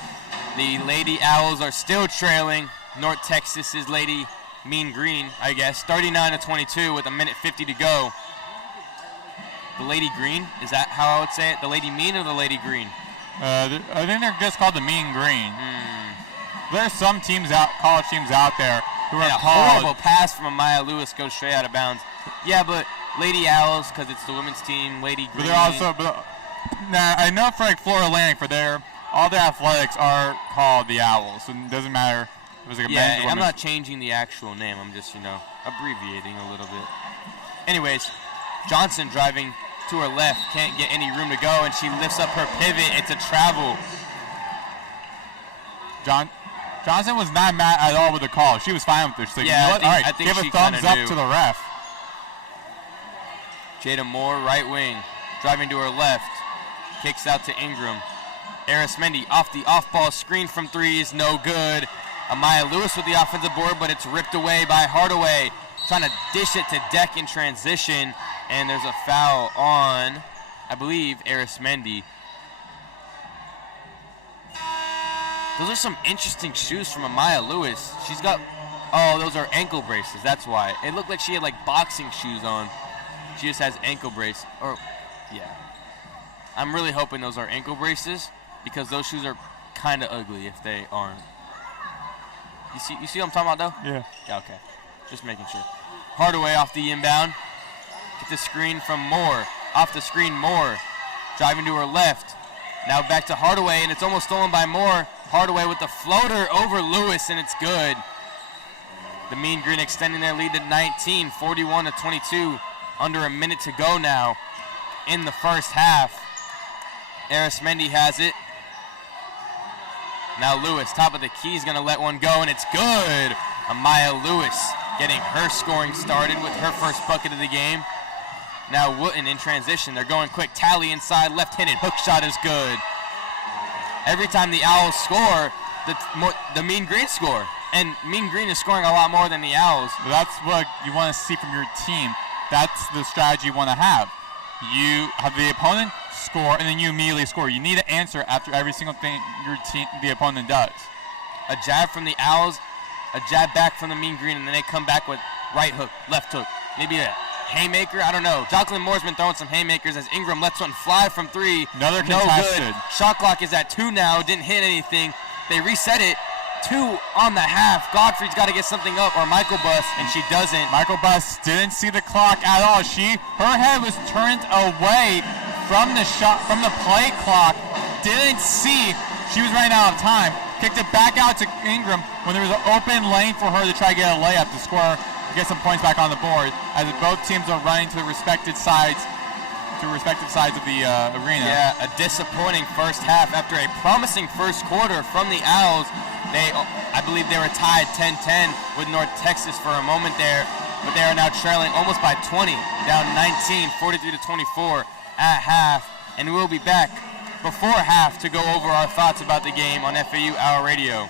The Lady Owls are still trailing North Texas's Lady Mean Green, I guess, 39-22 with 1:50 to go. The Lady Green, is that how I would say it? The Lady Mean or the Lady Green? I think they're just called the Mean Green. There's some college teams out there who are a called. horrible pass from Amaya Lewis goes straight out of bounds. Yeah, but Lady Owls, because it's the women's team, Lady Green. But they're also, now I know for like Florida Atlantic, all their athletics are called the Owls. So it doesn't matter if it's like a men's or I'm women's. not changing the actual name. I'm just, abbreviating a little bit. Anyways, Johnson driving to her left, can't get any room to go, and she lifts up her pivot. It's a travel. Johnson was not mad at all with the call. She was fine with it. She's like, Yeah, you know what? I think give a she thumbs kinda up knew. to the ref. Jada Moore, right wing, driving to her left, kicks out to Ingram. Arismendi off the off-ball screen from three is no good. Amaya Lewis with the offensive board, but it's ripped away by Hardaway, trying to dish it to Deck in transition, and there's a foul on, I believe, Arismendi. Those are some interesting shoes from Amaya Lewis. She's got, those are ankle braces, that's why. It looked like she had like boxing shoes on. She just has ankle brace, yeah. I'm really hoping those are ankle braces because those shoes are kind of ugly if they aren't. You see what I'm talking about though? Yeah. Yeah, okay. Just making sure. Hardaway off the inbound. Get the screen from Moore. Off the screen, Moore. Driving to her left. Now back to Hardaway, and it's almost stolen by Moore. Hardaway with the floater over Lewis, and it's good. The Mean Green extending their lead to 19, 41-22. Under a minute to go now in the first half. Arismendi has it. Now Lewis, top of the key, is going to let one go, and it's good. Amaya Lewis getting her scoring started with her first bucket of the game. Now Wooten in transition. They're going quick. Tally inside, left-handed hook shot is good. Every time the Owls score, the Mean Green score. And Mean Green is scoring a lot more than the Owls. That's what you want to see from your team. That's the strategy you want to have. You have the opponent score, and then you immediately score. You need to answer after every single thing the opponent does. A jab from the Owls, a jab back from the Mean Green, and then they come back with right hook, left hook, maybe a haymaker, I don't know. Jocelyn Moore's been throwing some haymakers as Ingram lets one fly from three. Another no contested. Good. Shot clock is at 2 now, didn't hit anything. They reset it. 2 on the half. Godfrey's got to get something up, or Michael Buss, and she doesn't. Michael Buss didn't see the clock at all. Her head was turned away from the play clock. Didn't see. She was running out of time. Kicked it back out to Ingram when there was an open lane for her to try to get a layup to score, get some points back on the board. As both teams are running to the respective sides of the arena. Yeah, a disappointing first half after a promising first quarter from the Owls. I believe they were tied 10-10 with North Texas for a moment there, but they are now trailing almost by 20, down 19, 43-24 at half, and we'll be back before half to go over our thoughts about the game on FAU Hour Radio.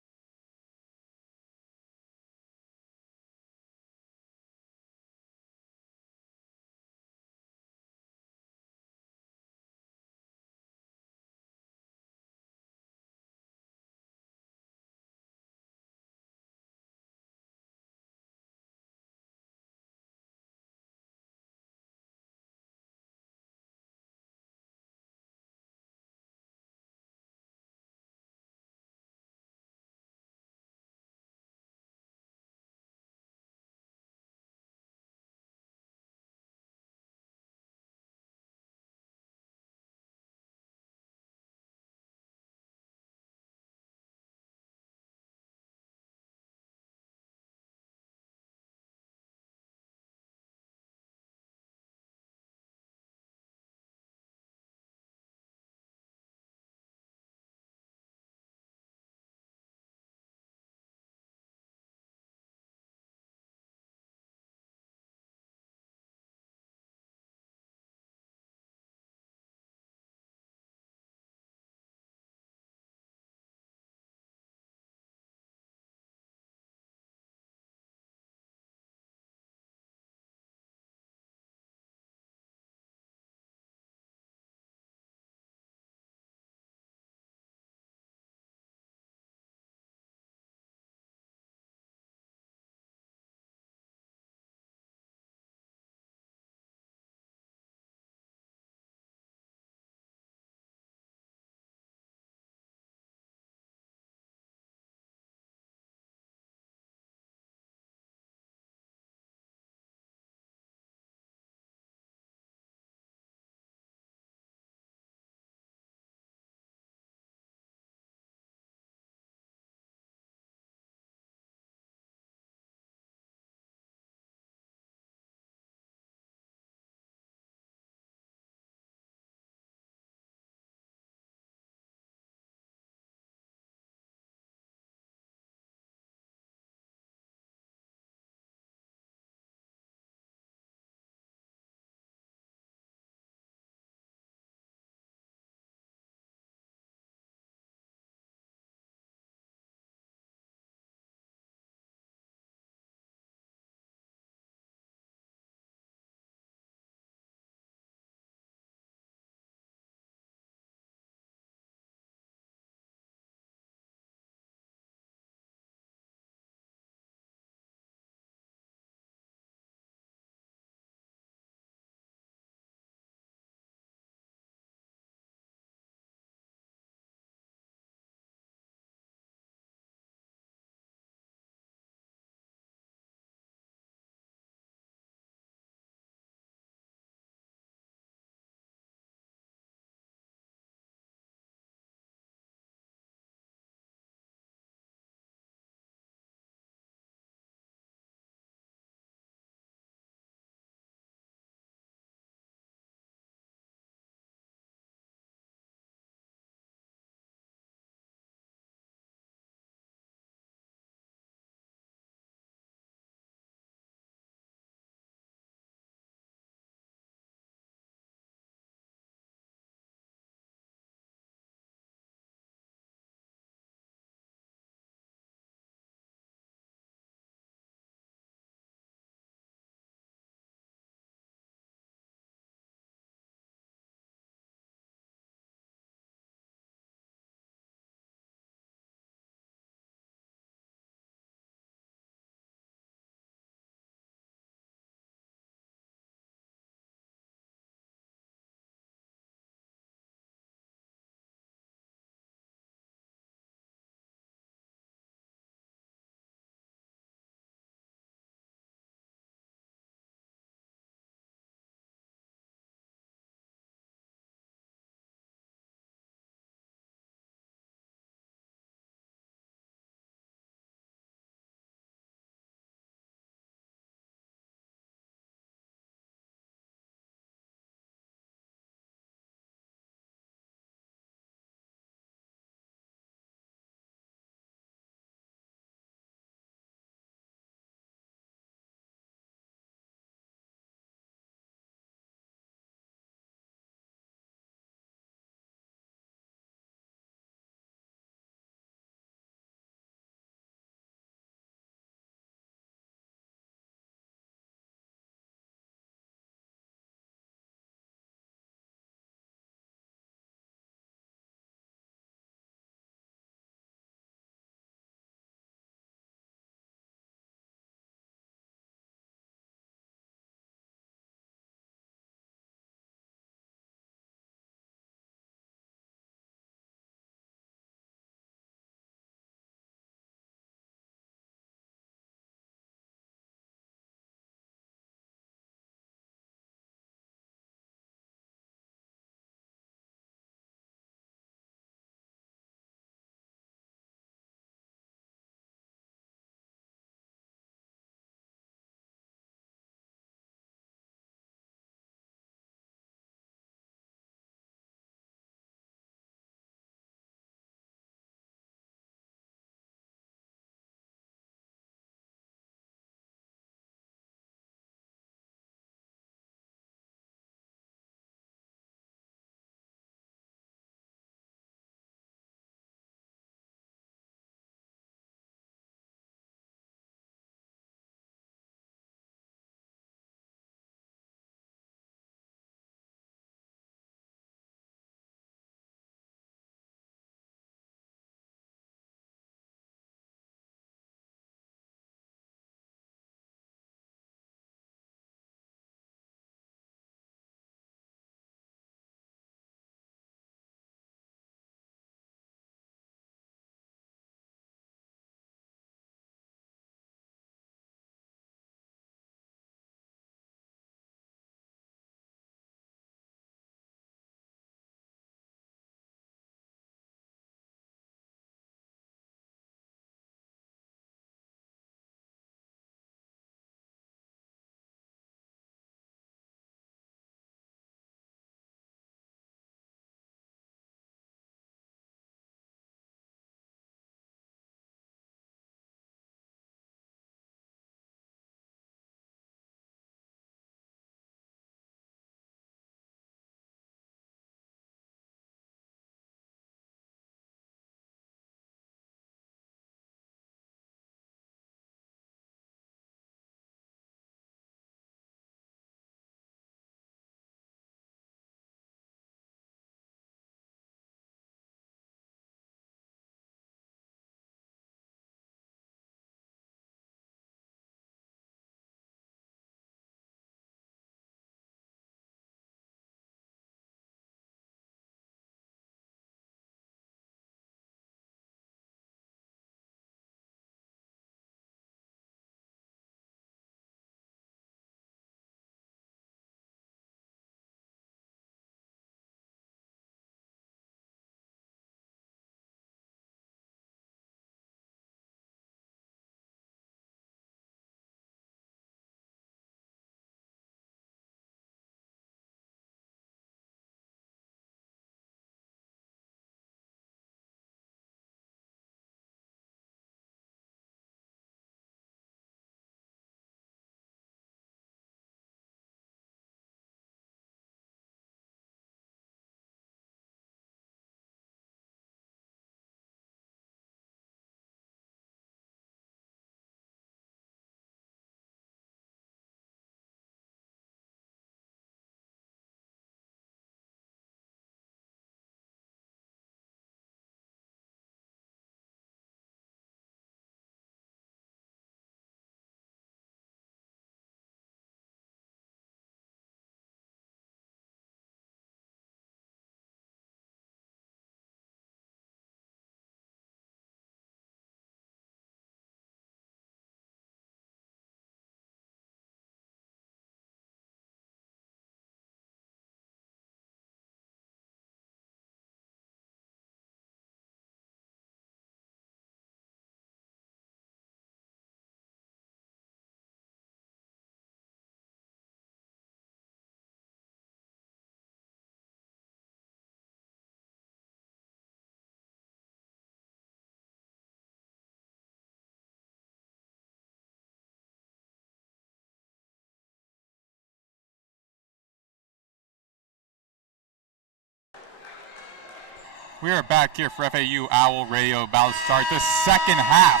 We are back here for FAU Owl Radio, about to start the second half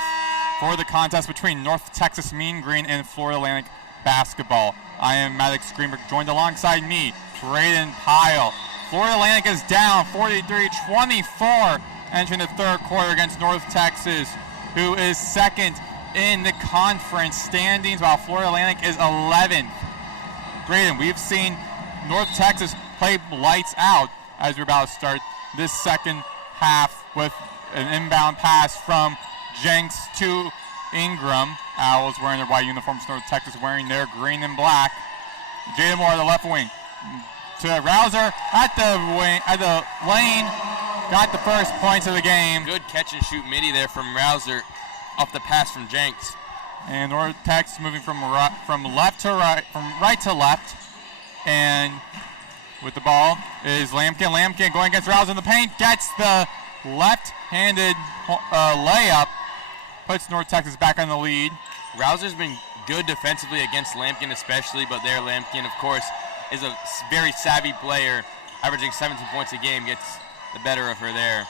for the contest between North Texas Mean Green and Florida Atlantic basketball. I am Maddox Greenberg, joined alongside me, Brayden, Pyle. Florida Atlantic is down 43-24 entering the third quarter against North Texas, who is second in the conference standings, while Florida Atlantic is 11th. Brayden, we've seen North Texas play lights out as we're about to start this second half with an inbound pass from Jenks to Ingram. Owls wearing their white uniforms, North Texas wearing their green and black. Jada Moore, the left wing, to Rouser at the lane, got the first points of the game. Good catch and shoot midi there from Rouser off the pass from Jenks. And North Texas moving from left to right, from right to left, and with the ball is Lampkin. Lampkin going against Rouser in the paint, gets the left-handed layup, puts North Texas back on the lead. Rouser's been good defensively against Lampkin especially, but there Lampkin, of course, is a very savvy player, averaging 17 points a game, gets the better of her there.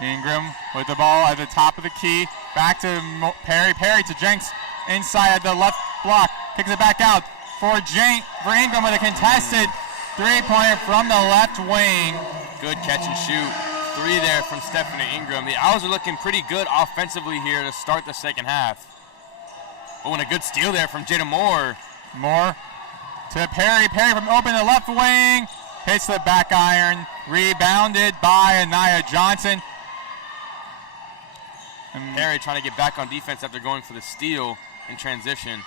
Ingram with the ball at the top of the key, back to Perry. Perry to Jenks inside at the left block, kicks it back out for Ingram with a contested three-pointer from the left wing. Good catch and shoot. Three there from Stephanie Ingram. The Owls are looking pretty good offensively here to start the second half. Oh, and a good steal there from Jada Moore. Moore to Perry. Perry from open the left wing. Hits the back iron. Rebounded by Anaya Johnson. And Perry trying to get back on defense after going for the steal in transition.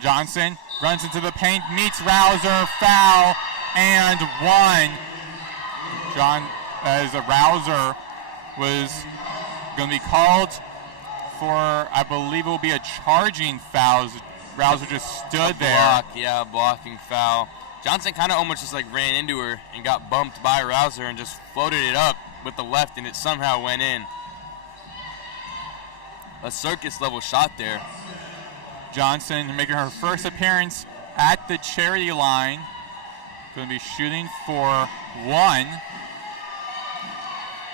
Johnson runs into the paint, meets Rouser, foul, and one. As a Rouser was going to be called for, I believe it will be a charging foul. Rouser just stood there. Yeah, blocking foul. Johnson kind of almost just like ran into her and got bumped by Rouser and just floated it up with the left, and it somehow went in. A circus level shot there. Johnson making her first appearance at the charity line. Going to be shooting for one.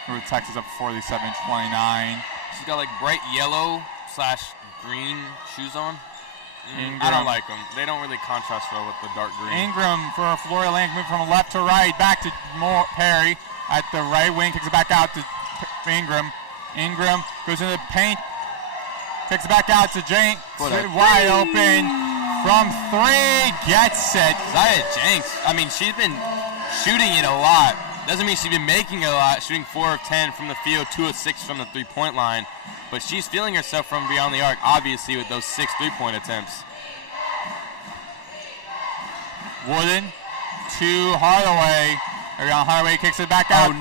North Texas up 47-29. She's got like bright yellow/green shoes on. I don't like them. They don't really contrast well with the dark green. Ingram for Florida Atlantic moved from left to right, back to Perry at the right wing, kicks it back out to Ingram. Ingram goes into the paint, kicks it back out to Jenks, wide open from three, gets it. Zaya Jenks, I mean, she's been shooting it a lot. Doesn't mean she's been making it a lot, shooting 4 of 10 from the field, 2 of 6 from the three-point line. But she's feeling herself from beyond the arc, obviously, with those 6 three-point attempts. Wooden to Hardaway. Hardaway kicks it back out to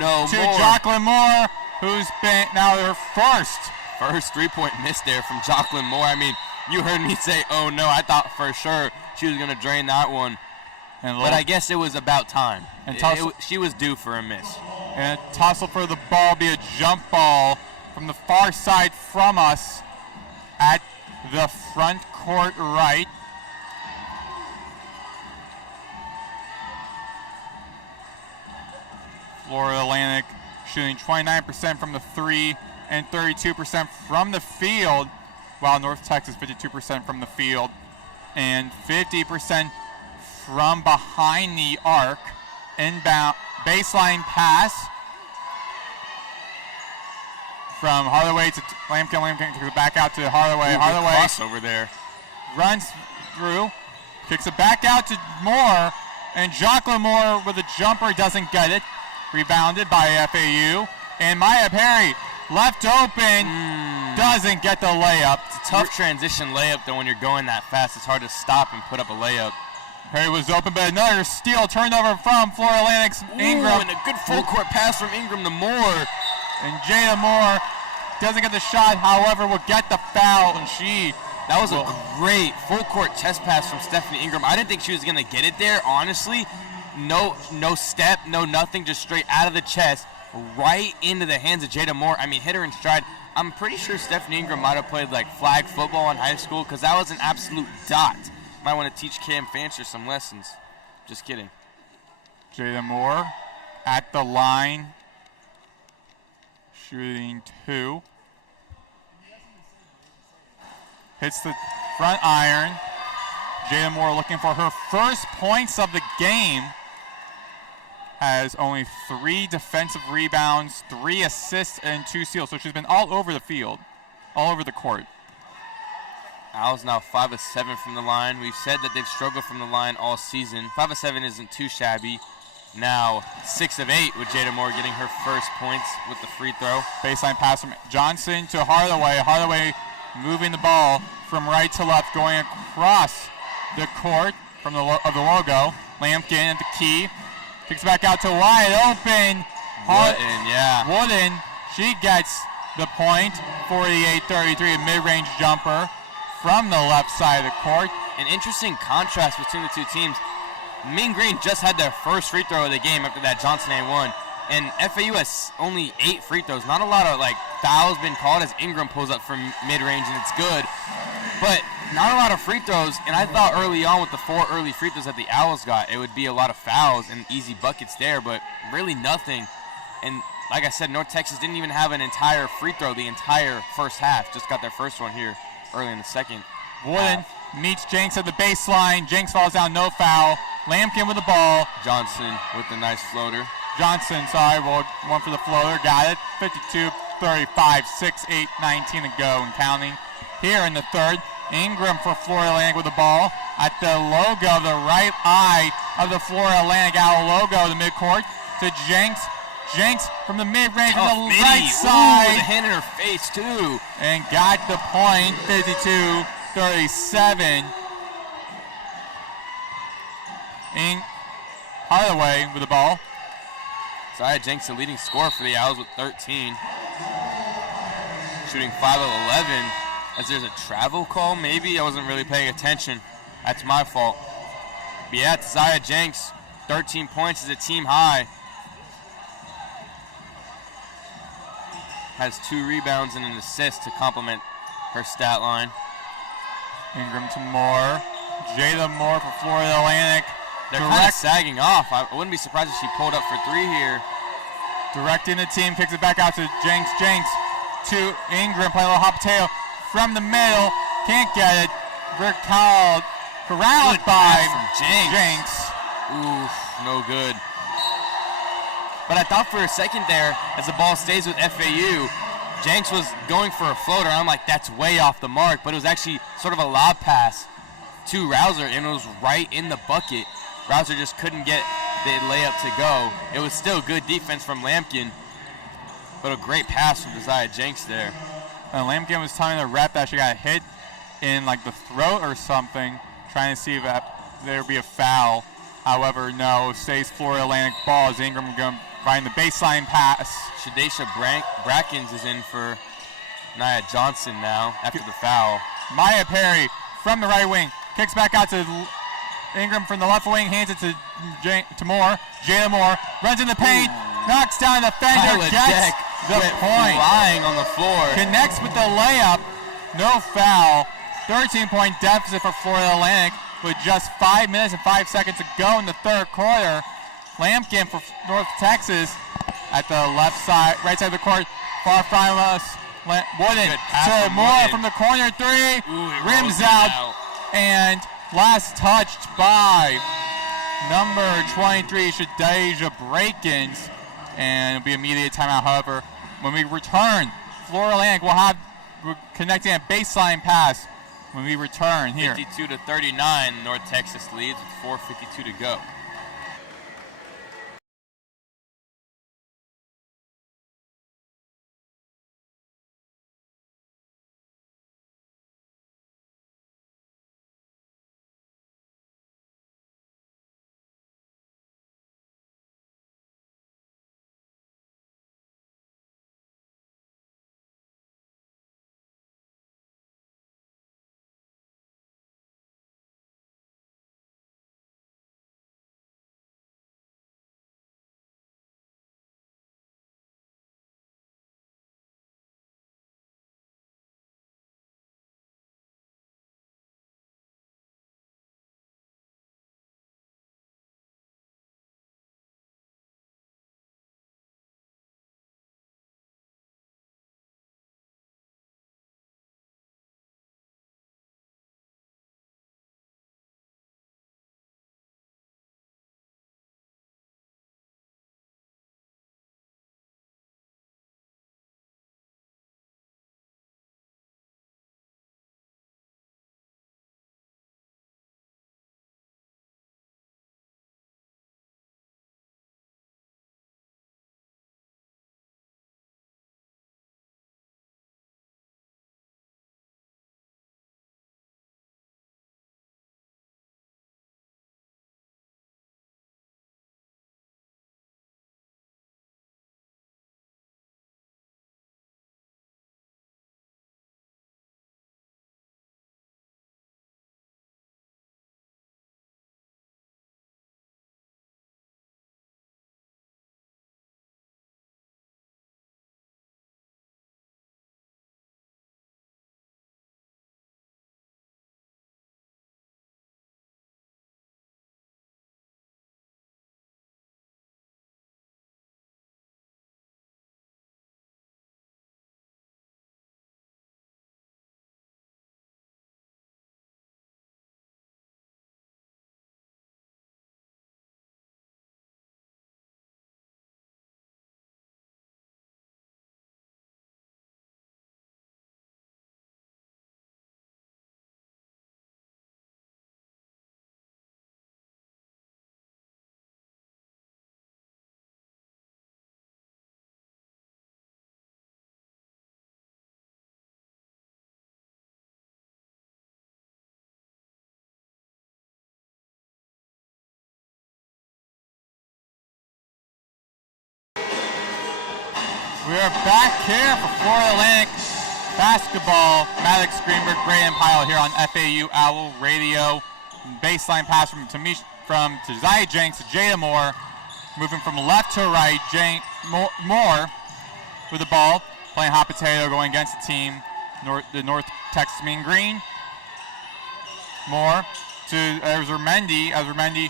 Jocelyn Moore, who's been now her first three-point miss there from Jocelyn Moore. I mean, you heard me say, oh no, I thought for sure she was going to drain that one. But I guess it was about time. And she was due for a miss. And a tussle for the ball, be a jump ball from the far side from us at the front court right. Florida Atlantic shooting 29% from the three and 32% from the field, while North Texas 52% from the field and 50% from behind the arc. Inbound baseline pass from Hardaway to Lampkin. Lampkin kicks it back out to Hardaway. Hardaway over there runs through, kicks it back out to Moore, and Jocelyn Moore with a jumper doesn't get it. Rebounded by FAU, and Maya Perry left open, doesn't get the layup. It's a tough transition layup though when you're going that fast. It's hard to stop and put up a layup. Perry was open, but another steal turnover from Florida Atlantic's Ingram. And a good full court pass from Ingram to Moore. And Jada Moore doesn't get the shot, however, will get the foul. And that was a great full court chest pass from Stephanie Ingram. I didn't think she was going to get it there, honestly. No step, no nothing, just straight out of the chest, right into the hands of Jada Moore. I mean, hit her in stride. I'm pretty sure Stephanie Ingram might have played like flag football in high school, because that was an absolute dot. Might want to teach Cam Fancher some lessons. Just kidding. Jada Moore at the line shooting 2. Hits the front iron. Jada Moore looking for her first points of the game. Has only 3 defensive rebounds, 3 assists, and 2 steals. So she's been all over the field, all over the court. Owls now 5 of 7 from the line. We've said that they've struggled from the line all season. 5 of 7 isn't too shabby. Now 6 of 8 with Jada Moore getting her first points with the free throw. Baseline pass from Johnson to Hardaway. Hardaway moving the ball from right to left, going across the court from the logo. Lampkin at the key. Kicks back out to wide open. Wooden. She gets the point. 48-33, a mid-range jumper from the left side of the court. An interesting contrast between the two teams. Mean Green just had their first free throw of the game after that Johnson A1. And FAU has only 8 free throws. Not a lot of fouls been called as Ingram pulls up from mid-range and it's good. But not a lot of free throws. And I thought early on with the 4 early free throws that the Owls got, it would be a lot of fouls and easy buckets there, but really nothing. And like I said, North Texas didn't even have an entire free throw the entire first half. Just got their first one here early in the second. Wooden meets Jenks at the baseline. Jenks falls down, no foul. Lampkin with the ball. Johnson with the nice floater. Johnson, one for the floater. Got it. 52-35, 6-8-19 to go and counting. Here in the third, Ingram for Florida Atlantic with the ball. At the logo, the right eye of the Florida Atlantic Owl logo, the midcourt to Jenks. Jenks from the mid-range on the right side. With a hand in her face, too. And got the point, 52-37. Hardaway with the ball. Zaya Jenks, the leading scorer for the Owls with 13. Shooting 5 of 11. As there's a travel call, maybe? I wasn't really paying attention. That's my fault. But yeah, it's Zaya Jenks. 13 points is a team high. Has 2 rebounds and an assist to complement her stat line. Ingram to Moore. Jada Moore for Florida Atlantic. They're kind of sagging off. I wouldn't be surprised if she pulled up for 3 here. Directing the team, kicks it back out to Jenks. Jenks to Ingram, playing a little hot potato from the middle. Can't get it. Corralled by Jenks. Ooh, no good. But I thought for a second there, as the ball stays with FAU, Jenks was going for a floater. I'm like, that's way off the mark. But it was actually sort of a lob pass to Rouser, and it was right in the bucket. Rouser just couldn't get the layup to go. It was still good defense from Lampkin, but a great pass from Zaya Jenks there. And Lampkin was telling the rep that she got hit in the throat or something, trying to see if there would be a foul. However, no, stays Florida Atlantic ball as Ingram going to find the baseline pass. Shadesha Brackens is in for Nia Johnson now after the foul. Maya Perry from the right wing, kicks back out to Ingram from the left wing, hands it to Moore. Jada Moore runs in the paint, knocks down the defender, gets the point. Lying on the floor. Connects with the layup, no foul. 13-point deficit for Florida Atlantic with just 5 minutes and 5 seconds to go in the third quarter. Lampkin for North Texas at the left side, right side of the court, far from us. Wooden to Moore from the corner 3, rims out, and last touched by number 23, Shadesha Brackens, and it'll be immediate timeout. However, when we return, Florida Atlantic we're connecting a baseline pass when we return here. 52-39, North Texas leads with 4:52 to go. We are back here for Florida Atlantic basketball. Maddox, Greenberg, Brayden, Pyle here on FAU Owl Radio. Baseline pass from Josiah Jenks to Jada Moore. Moving from left to right, Moore with the ball. Playing hot potato, going against the team, the North Texas Mean Green. Moore to Azurmendi.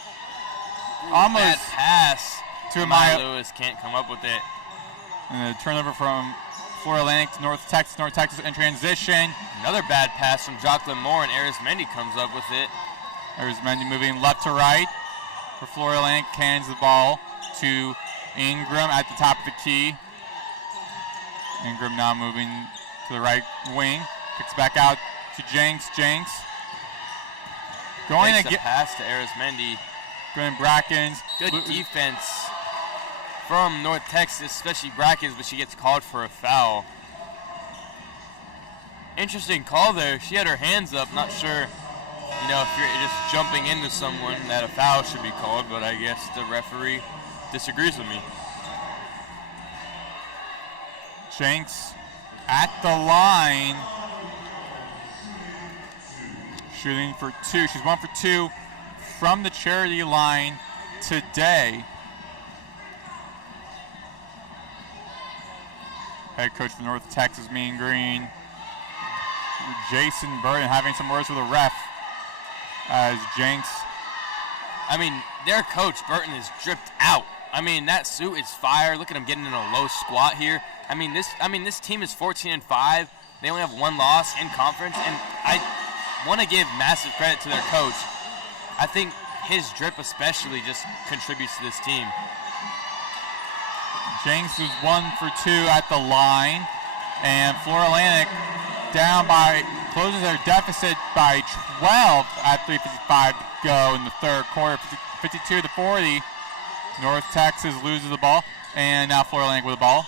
Almost bad pass. To Amaya Lewis can't come up with it. And a turnover from Florida Atlantic to North Texas in transition. Another bad pass from Jocelyn Moore, and Arizmendi comes up with it. Arizmendi moving left to right for Florida Atlantic, hands the ball to Ingram at the top of the key. Ingram now moving to the right wing, kicks back out to Jenks. Going to pass to Arizmendi. Going Brackens. Good defense from North Texas, especially Brackens, but she gets called for a foul. Interesting call there. She had her hands up. Not sure, if you're just jumping into someone that a foul should be called, but I guess the referee disagrees with me. Jenks at the line. Shooting for two. She's 1 for 2 from the charity line today. Head coach for North Texas Mean Green, Jason Burton, having some words with the ref as Jenks. Their coach, Burton, is dripped out. That suit is fire. Look at him getting in a low squat here. This team is 14-5. They only have one loss in conference, and I want to give massive credit to their coach. I think his drip especially just contributes to this team. Jenks was 1 for 2 at the line, and Florida Atlantic closes their deficit by 12 at 3:55 to go in the third quarter, 52-40. North Texas loses the ball, and now Florida Atlantic with the ball.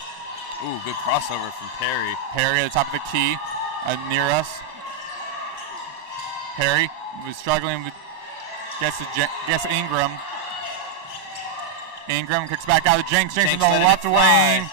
Ooh, good crossover from Perry. Perry at the top of the key, near us. Perry was struggling with gets Ingram. Ingram kicks back out to Jenks. Jenks in the left wing.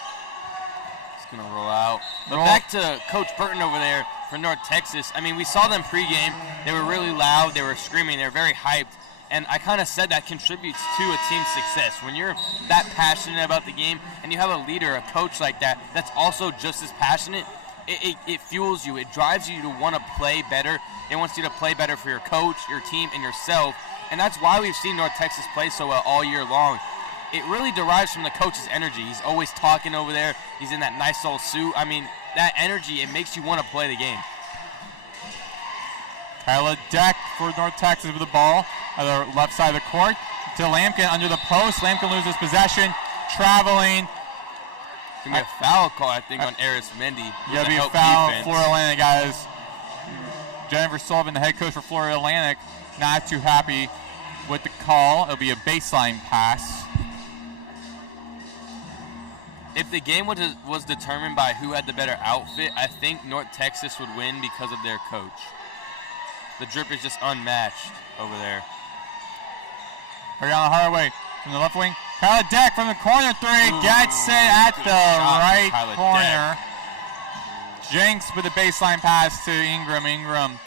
It's going to roll out. But back to Coach Burton over there for North Texas. We saw them pregame. They were really loud. They were screaming. They were very hyped. And I kind of said that contributes to a team's success. When you're that passionate about the game and you have a leader, a coach like that, that's also just as passionate, it fuels you. It drives you to want to play better. It wants you to play better for your coach, your team, and yourself. And that's why we've seen North Texas play so well all year long. It really derives from the coach's energy. He's always talking over there. He's in that nice old suit. That energy, it makes you want to play the game. Kyla Deck for North Texas with the ball on the left side of the court to Lampkin under the post. Lampkin loses possession, traveling. It's going to be a foul call, I think, on Arizmendi. Yeah, it'll be a foul on Florida Atlantic, guys. Jennifer Sullivan, the head coach for Florida Atlantic, not too happy with the call. It'll be a baseline pass. If the game was determined by who had the better outfit, I think North Texas would win because of their coach. The drip is just unmatched over there. Ariana Hardaway from the left wing. Kyla Deck from the corner three. Gets it at the right corner. Jenks with a baseline pass to Ingram. Ingram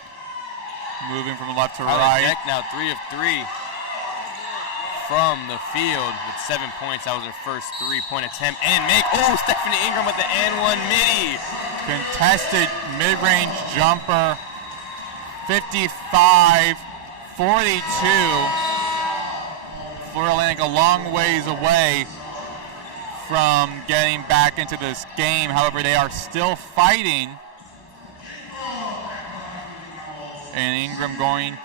moving from left to right. Deck now 3 of 3 from the field with 7 points. That was her first 3-point attempt. And Stephanie Ingram with the and-one midi. Contested mid-range jumper. 55-42. Florida Atlantic a long ways away from getting back into this game. However, they are still fighting. And Ingram going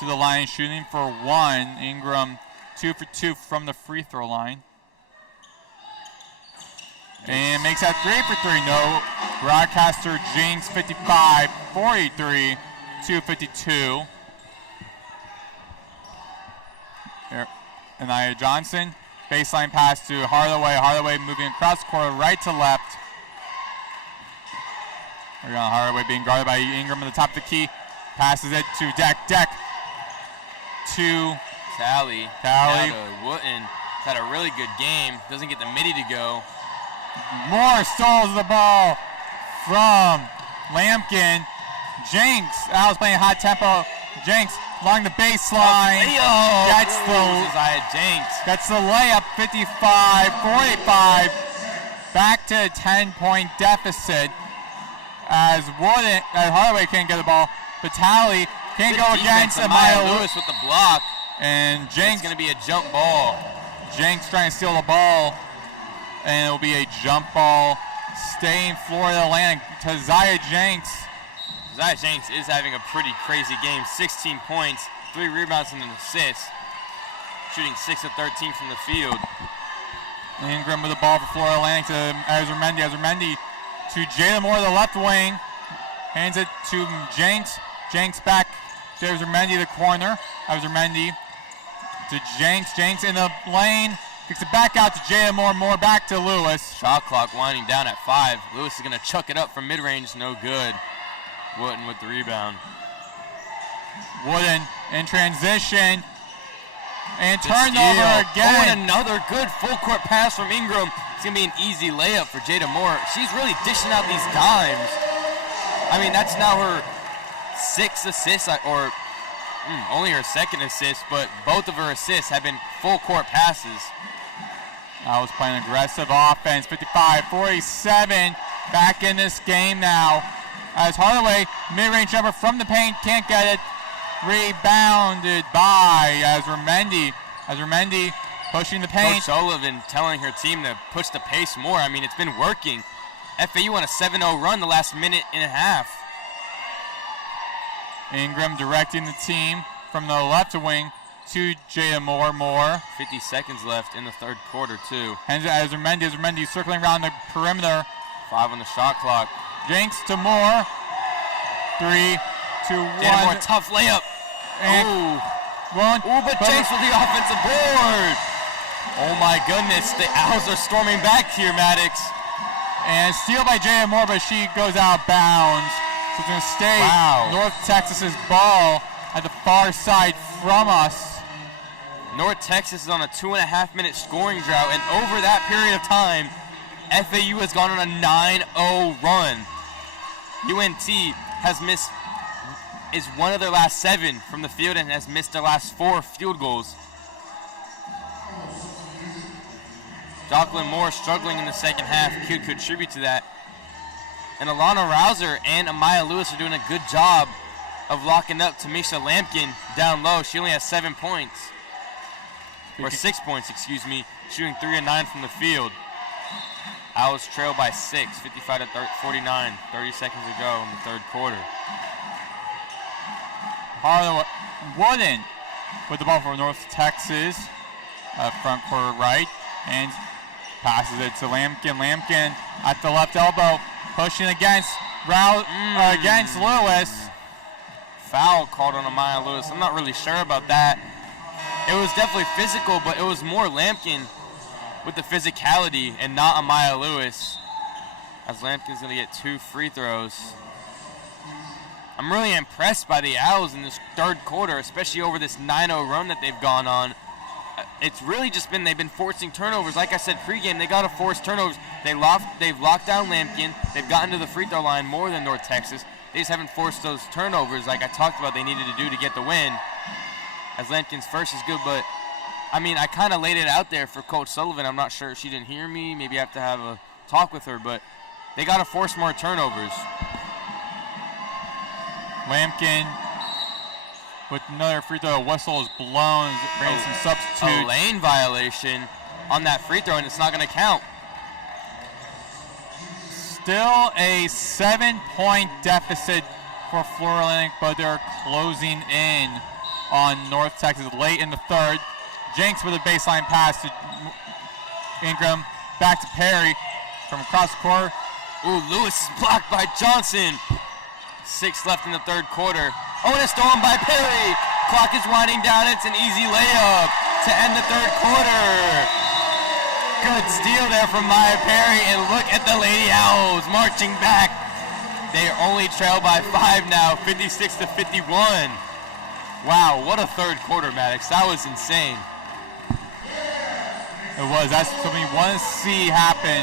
to the line, shooting for 1. Ingram 2 for 2 from the free throw line. And makes that 3 for 3. No. Broadcaster Jinx 55-43. 2:52. Anaya Johnson, baseline pass to Hardaway. Hardaway moving across the court, right to left. Hardaway being guarded by Ingram at the top of the key. Passes it to Deck. Deck to Tally. Tally. Wooten. Had a really good game. Doesn't get the midi to go. Moore stoles the ball from Lampkin. Jenks, Owls playing hot tempo. Jenks along the baseline. Gets the layup, 55-45. Back to a 10-point deficit as Hardaway can't get the ball. Vitale can't go against Amaya Lewis with the block. And Jenks. It's going to be a jump ball. Jenks trying to steal the ball. And it will be a jump ball. Staying Florida Atlantic to Zaya Jenks. Zaya Jenks is having a pretty crazy game. 16 points, 3 rebounds and an assist. Shooting 6 of 13 from the field. Ingram with the ball for Florida Atlantic to Azurmendi. Azurmendi to Jayla Moore, the left wing. Hands it to Jenks. Jenks back to Azurmendi, the corner. Azurmendi to Jenks. Jenks in the lane. Kicks it back out to Jayla Moore. Moore back to Lewis. Shot clock winding down at 5. Lewis is going to chuck it up from mid-range. No good. Wooden with the rebound. Wooden in transition. And turnover again. Oh, and another good full-court pass from Ingram. It's going to be an easy layup for Jada Moore. She's really dishing out these dimes. I mean, that's now her 6th assist, or only her 2nd assist, but both of her assists have been full-court passes. I was playing aggressive offense, 55-47. Back in this game now. As Hardaway, mid-range jumper from the paint, can't get it. Rebounded by Azurmendi. Azurmendi pushing the paint. Coach Sullivan telling her team to push the pace more. I mean, it's been working. FAU on a 7-0 run the last minute and a half. Ingram directing the team from the left wing to Jada Moore. Moore. 50 seconds left in the third quarter, too. Hands it to Azurmendi. Azurmendi circling around the perimeter. 5 on the shot clock. Jenks to Moore. 3, 2, 1. Jada Moore, tough layup. And but Jenks with the offensive board. Oh my goodness, the Owls are storming back here, Maddox. And steal by Jada Moore, but she goes out of bounds. So it's going to stay North Texas's ball at the far side from us. North Texas is on a 2.5-minute scoring drought, and over that period of time, FAU has gone on a 9-0 run. UNT is one of their last 7 from the field and has missed their last 4 field goals. Jocelyn Moore struggling in the second half could contribute to that. And Alana Rouser and Amaya Lewis are doing a good job of locking up Tamisha Lampkin down low. She only has 7 points. Or 6 points, excuse me, shooting 3 of 9 from the field. Owls trail by 6, 55-49, 30 seconds to go in the third quarter. Wooden with the ball for North Texas, front court right, and passes it to Lampkin. Lampkin at the left elbow, pushing against Lewis. Foul called on Amaya Lewis. I'm not really sure about that. It was definitely physical, but it was more Lampkin with the physicality and not Amaya Lewis, as Lampkin's going to get 2 free throws. I'm really impressed by the Owls in this third quarter, especially over this 9-0 run that they've gone on. It's really just been, they've been forcing turnovers. Like I said pregame, they got to force turnovers. They've locked down Lampkin. They've gotten to the free throw line more than North Texas. They just haven't forced those turnovers like I talked about they needed to do to get the win. As Lampkin's first is good, but I mean, I kind of laid it out there for Coach Sullivan. I'm not sure if she didn't hear me. Maybe I have to have a talk with her, but they got to force more turnovers. Lampkin with another free throw. Whistle is blown. Bringing some substitute. A lane violation on that free throw, and it's not going to count. Still a 7-point deficit for Florida Atlantic, but they're closing in on North Texas late in the third. Jenks with a baseline pass to Ingram. Back to Perry from across the court. Lewis is blocked by Johnson. 6 left in the third quarter. Oh, and it's stolen by Perry. Clock is winding down. It's an easy layup to end the third quarter. Good steal there from Maya Perry, and look at the Lady Owls marching back. They only trail by 5 now, 56-51. Wow, what a third quarter, Maddox. That was insane. It was. That's something we want to see happen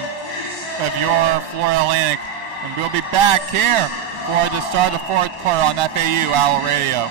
of your Florida Atlantic. And we'll be back here for the start of the fourth quarter on FAU Owl Radio.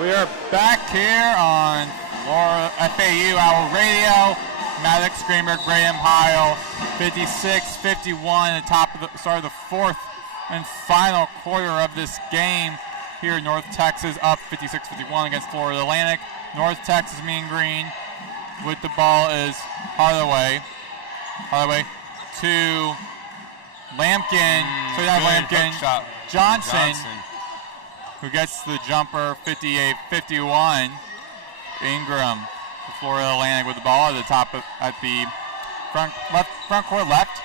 We are back here on FAU Owl Radio. Maddox, Greenberg, Brayden, Pyle, 56-51 at the top of the start of the fourth and final quarter of this game. Here, North Texas up 56-51 against Florida Atlantic. North Texas Mean Green with the ball is Hardaway. Hardaway to Lampkin. So now Lampkin. Johnson, who gets the jumper, 58-51. Ingram, the Florida Atlantic with the ball at the top at the front court left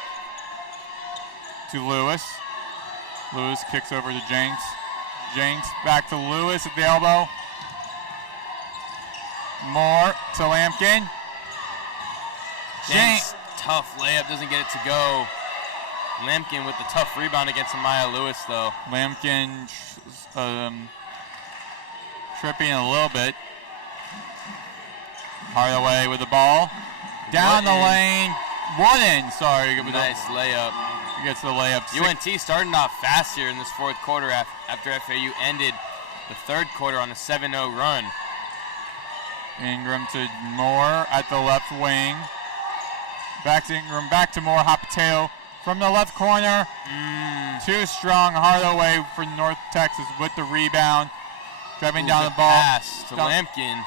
to Lewis. Lewis kicks over to Jenks. Jenks back to Lewis at the elbow. Moore to Lampkin. Jenks, tough layup, doesn't get it to go. Lampkin with the tough rebound against Amaya Lewis, though. Lampkin tripping a little bit. Hardaway with the ball. Down the lane. Wooden, sorry. Nice layup. He gets the layup. UNT starting off fast here in this fourth quarter after FAU ended the third quarter on a 7-0 run. Ingram to Moore at the left wing. Back to Ingram, back to Moore. Hot potato from the left corner. Too strong. Hardaway for North Texas with the rebound. Driving down the ball. Pass to Lampkin.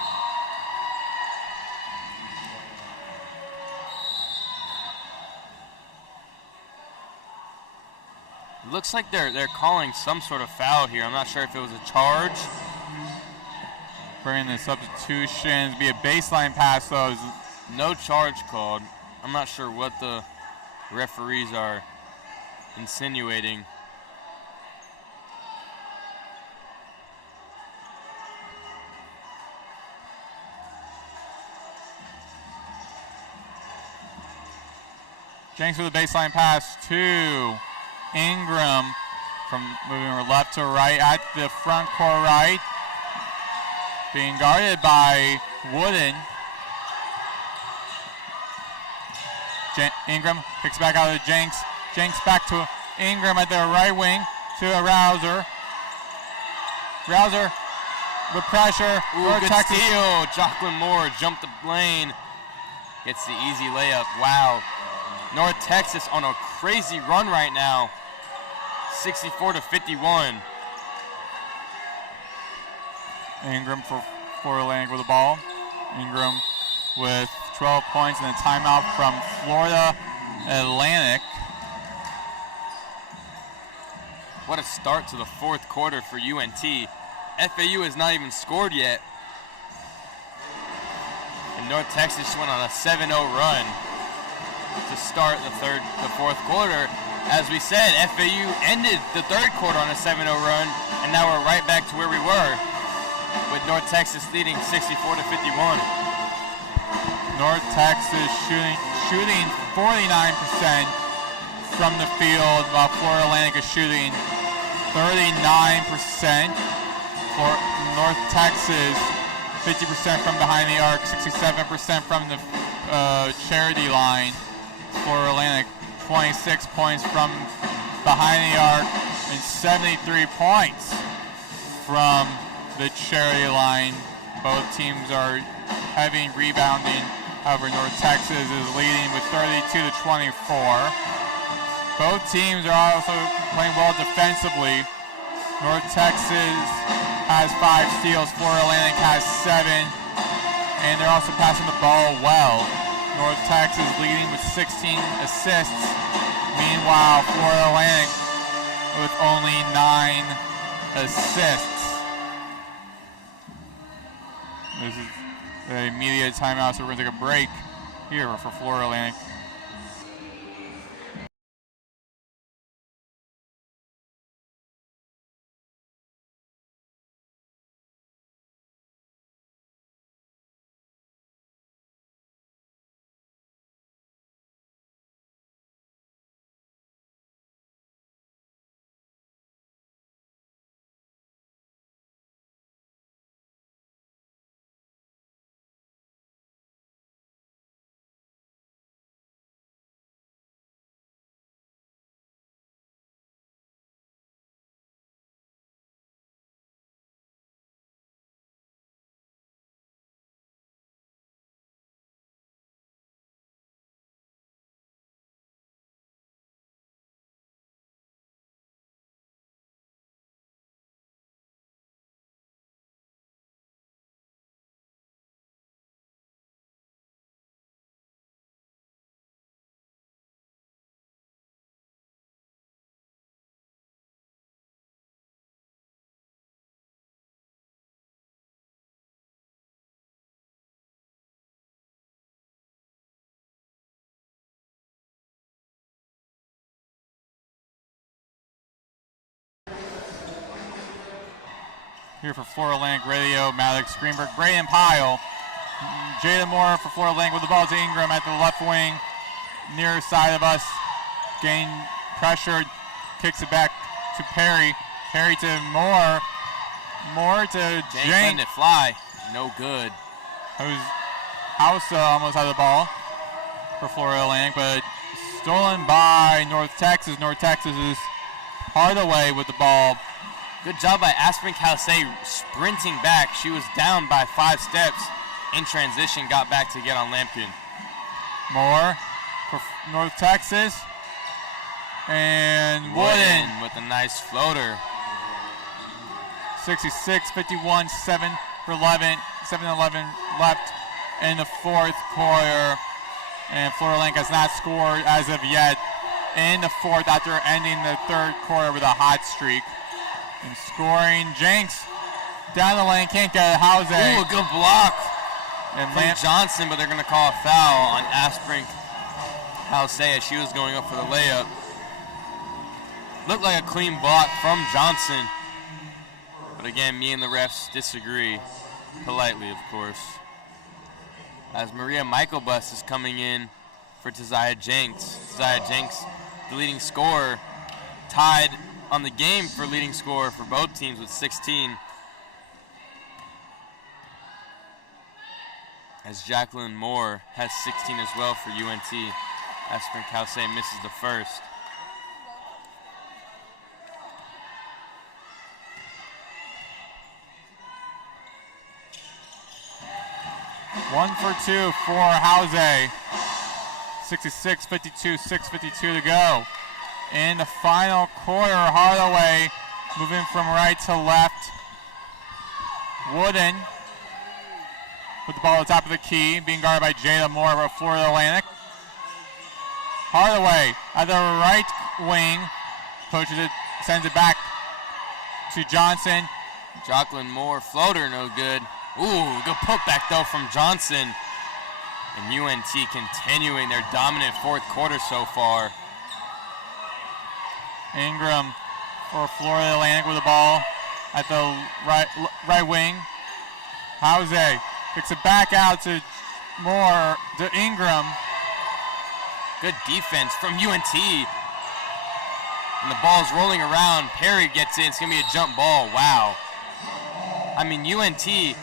Looks like they're calling some sort of foul here. I'm not sure if it was a charge. Bringing the substitutions. Be a baseline pass, though. No charge called. I'm not sure what the referees are insinuating. Jenks with a baseline pass to Ingram from moving from left to right at the front court right. Being guarded by Wooden. Ingram kicks back out to Jenks. Jenks back to Ingram at the right wing to Rouser. Rouser with pressure. Ooh, good steal. Jacqueline Moore jumped the lane. Gets the easy layup. Wow. North Texas on a crazy run right now. 64-51. Ingram for Florida Atlantic with the ball. Ingram with 12 points and a timeout from Florida Atlantic. What a start to the fourth quarter for UNT. FAU has not even scored yet. And North Texas went on a 7-0 run to start the fourth quarter. As we said, FAU ended the third quarter on a 7-0 run, and now we're right back to where we were, with North Texas leading 64-51. North Texas shooting 49% from the field, while Florida Atlantic is shooting 39%. For North Texas, 50% from behind the arc, 67% from the charity line. Florida Atlantic, 26 points from behind the arc and 73 points from the charity line. Both teams are heavy rebounding. However, North Texas is leading with 32-24. Both teams are also playing well defensively. North Texas has 5 steals, Florida Atlantic has 7, and they're also passing the ball well. North Texas leading with 16 assists. Meanwhile, Florida Atlantic with only 9 assists. This is the immediate timeout, so we're going to take a break here for Florida Atlantic. Here for Florida Atlantic Radio, Maddox, Greenberg, Brayden, Pyle. Jada Moore for Florida Atlantic with the ball to Ingram at the left wing, near side of us. Gain pressure, kicks it back to Perry. Perry to Moore. Moore to Jenks. Letting it fly, no good. House almost had the ball for Florida Atlantic, but stolen by North Texas. North Texas is hard away with the ball. Good job by Aspirin Calcé sprinting back. She was down by 5 steps. In transition, got back to get on Lampkin. Moore for North Texas. And Wooden with a nice floater. 66-51, 7-11 left in the fourth quarter. And Florida Atlantic has not scored as of yet in the fourth after ending the third quarter with a hot streak. And scoring, Jenks down the lane, can't get it. How's that? Ooh, a good block and from Johnson, but they're going to call a foul on Aspirin Calcé as she was going up for the layup. Looked like a clean block from Johnson. But again, me and the refs disagree. Politely, of course. As Maria Michaelbus is coming in for Tazaya Jenks. Tazaya Jenks, the leading scorer, tied on the game for leading scorer for both teams with 16. As Jacqueline Moore has 16 as well for UNT. Aspen Calcé misses the first. One for two for Hauser. 66-52, 6:52 to go. In the final quarter, Hardaway moving from right to left. Wooden with the ball at the top of the key, being guarded by Jada Moore of Florida Atlantic. Hardaway at the right wing, pushes it, sends it back to Johnson. Jocelyn Moore, floater, no good. Ooh, good putback though from Johnson. And UNT continuing their dominant fourth quarter so far. Ingram for Florida Atlantic with the ball at the right wing. Hauser kicks it back out to Moore, to Ingram. Good defense from UNT. And the ball's rolling around. Perry gets in. It's going to be a jump ball. Wow. I mean, UNT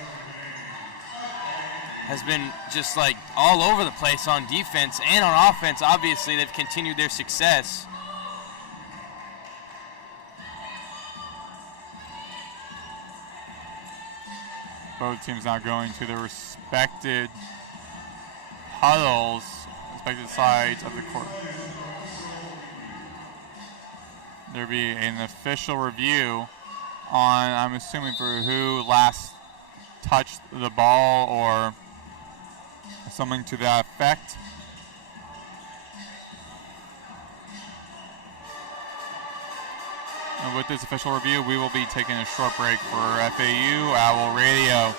has been just like all over the place on defense and on offense. Obviously, they've continued their success. Both teams now going to their respected huddles, respected sides of the court. There'll be an official review on, I'm assuming, for who last touched the ball or something to that effect. And with this official review, we will be taking a short break for FAU Owl Radio.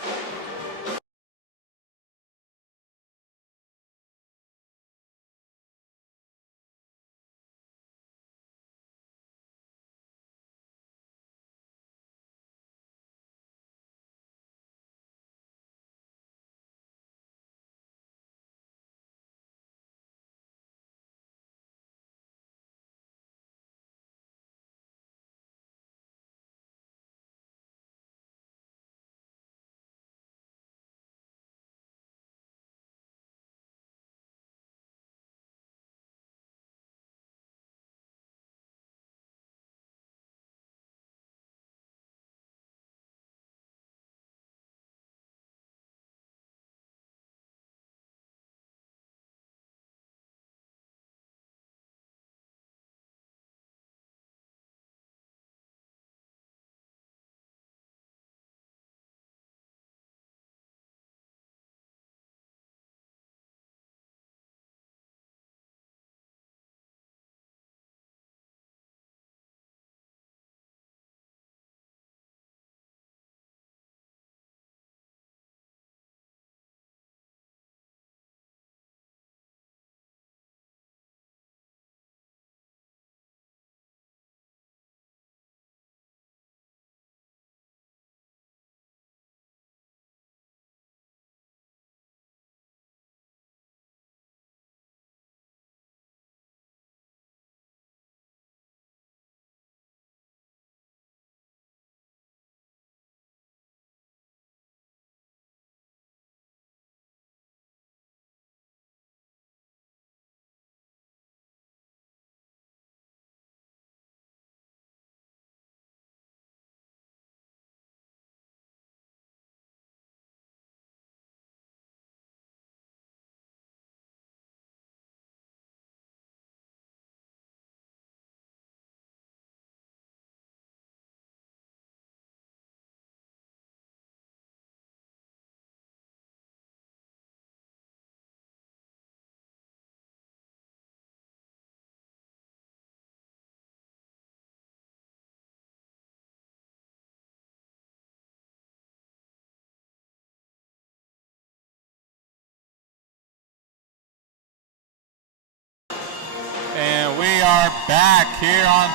And we are back here on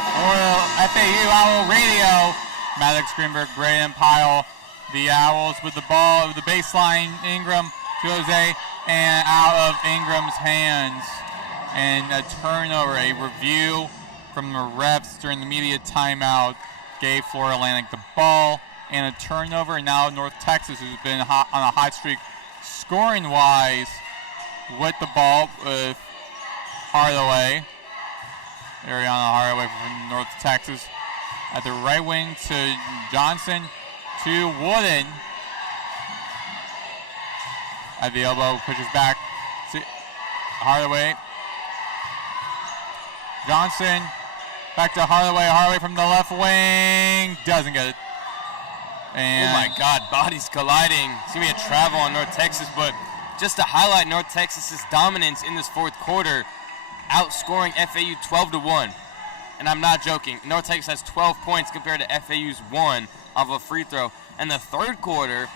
FAU Owl Radio. Maddox, Greenberg, Brayden, Pyle. The Owls with the ball, the baseline, Ingram, Jose, and out of Ingram's hands. And a turnover, a review from the refs during the media timeout gave Florida Atlantic the ball and a turnover. And now North Texas, who's been on a hot streak scoring-wise with the ball, with Hardaway. Ariana Hardaway from North Texas. At the right wing to Johnson to Wooden. At the elbow, pushes back to Hardaway. Johnson back to Hardaway. Hardaway from the left wing. Doesn't get it. And oh my God, bodies colliding. It's going to be a travel on North Texas, but just to highlight North Texas's dominance in this fourth quarter, outscoring FAU 12-1. And I'm not joking. North Texas has 12 points compared to FAU's 1 off a free throw. And the third quarter,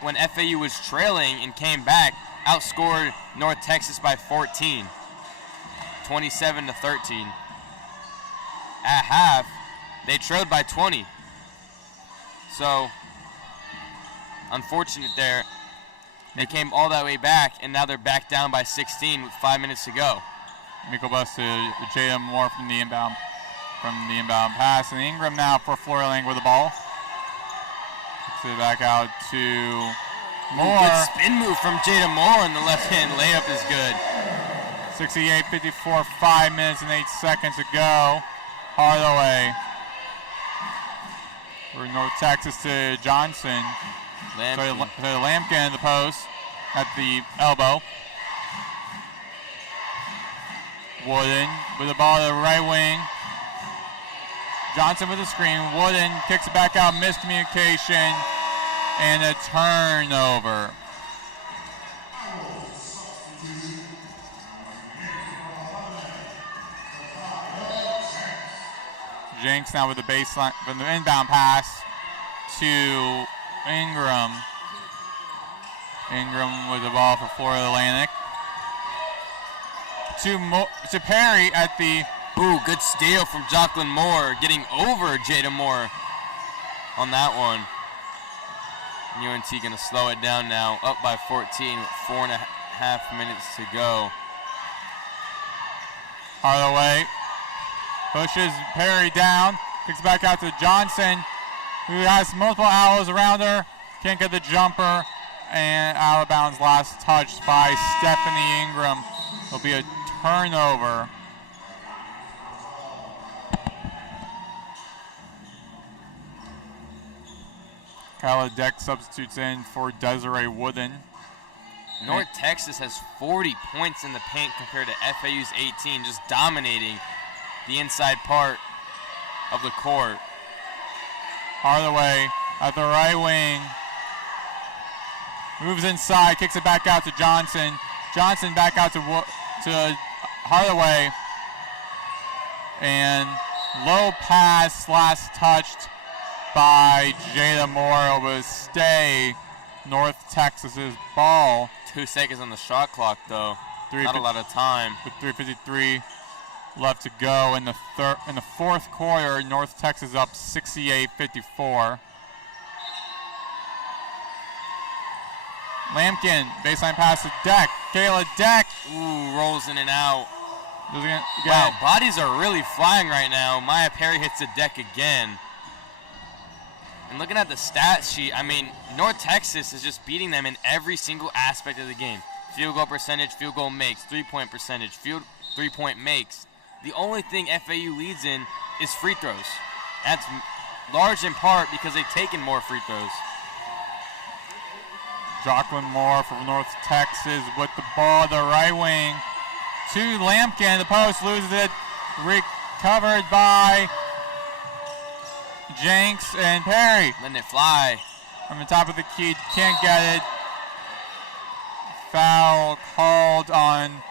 when FAU was trailing and came back, outscored North Texas by 14, 27-13. At half, they trailed by 20. So, unfortunate there. They came all that way back, and now they're back down by 16 with 5 minutes to go. Mikkel Bus to Jada Moore from the inbound pass. And Ingram now for Florida Lang with the ball. Kicks it back out to Moore. Good spin move from Jada Moore, and the left-hand layup is good. 68-54, 5 minutes and 8 seconds to go. Hardaway for North Texas to Johnson. Lampkin. To Lampkin in the post at the elbow. Wooden with the ball to the right wing. Johnson with the screen. Wooden kicks it back out. Miscommunication and a turnover. Jenks now with the baseline from the inbound pass to Ingram. Ingram with the ball for Florida Atlantic. To Perry at the... Ooh, good steal from Jocelyn Moore, getting over Jada Moore on that one. UNT going to slow it down now, up by 14 with 4.5 minutes to go. Hardaway pushes Perry down, kicks back out to Johnson, who has multiple arrows around her, can't get the jumper, and out of bounds last touched by Stephanie Ingram. It'll be a turnover. Kyla Deck substitutes in for Desiree Wooden. North Texas has 40 points in the paint compared to FAU's 18, just dominating the inside part of the court. Hardaway at the right wing. Moves inside, kicks it back out to Johnson. Johnson back out to Hardaway. And low pass, last touched by Jada Moore. It will stay North Texas's ball. 2 seconds on the shot clock, though. Not a lot of time. With 3:53 left to go in the fourth quarter. North Texas up 68-54. Lampkin, baseline pass to Deck. Kayla Deck. Ooh, rolls in and out. Wow, Wow, bodies are really flying right now. Maya Perry hits the deck again. And looking at the stat sheet, I mean, North Texas is just beating them in every single aspect of the game. Field goal percentage, field goal makes, three-point percentage, three-point makes. The only thing FAU leads in is free throws. That's large in part because they've taken more free throws. Jocelyn Moore from North Texas with the ball, the right wing to Lampkin. The post loses it. Recovered by Jenks and Perry. Letting it fly. From the top of the key, can't get it. Foul called on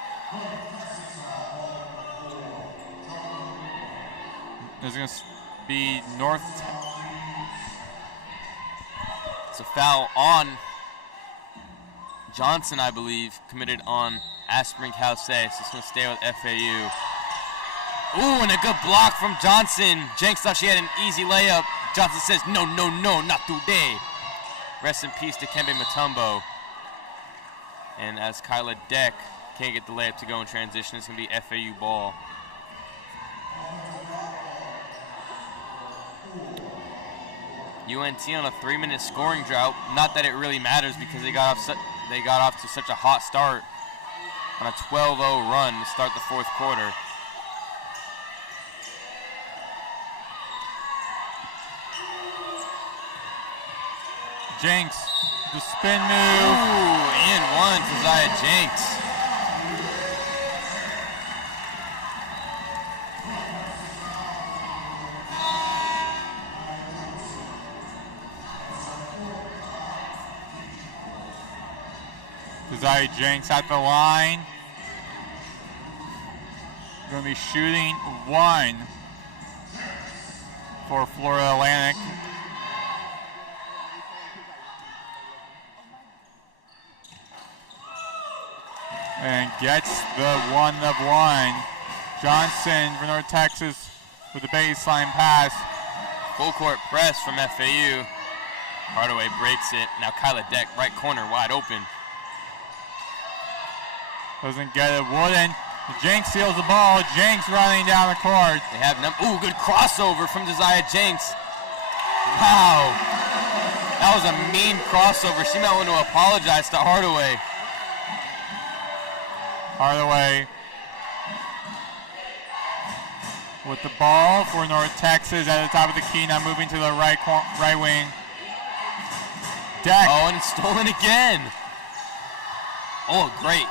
there's going to be North. It's a foul on Johnson, I believe, committed on Aspring House. So it's going to stay with FAU. Ooh, and a good block from Johnson. Jenks thought she had an easy layup. Johnson says, no, no, no, not today. Rest in peace to Kembe Mutombo. And as Kyla Deck can't get the layup to go in transition, it's going to be FAU ball. UNT on a 3-minute scoring drought. Not that it really matters because they got off to such a hot start. on a 12-0 run to start the fourth quarter. Jenks, the spin move. Ooh, and one to Zaya Jenks. Zaya Jenks at the line. Going to be shooting one for Florida Atlantic. And gets the one of one. Johnson for North Texas with the baseline pass. Full court press from FAU. Hardaway breaks it. Now Kyla Deck, right corner, wide open. Doesn't get it. Wooden. Jenks steals the ball. Jenks running down the court. They have ooh, good crossover from Josiah Jenks. Wow. That was a mean crossover. She might want to apologize to Hardaway. Hardaway with the ball for North Texas at the top of the key. Now moving to the right wing. Deck. Oh, and it's stolen again. Oh, a great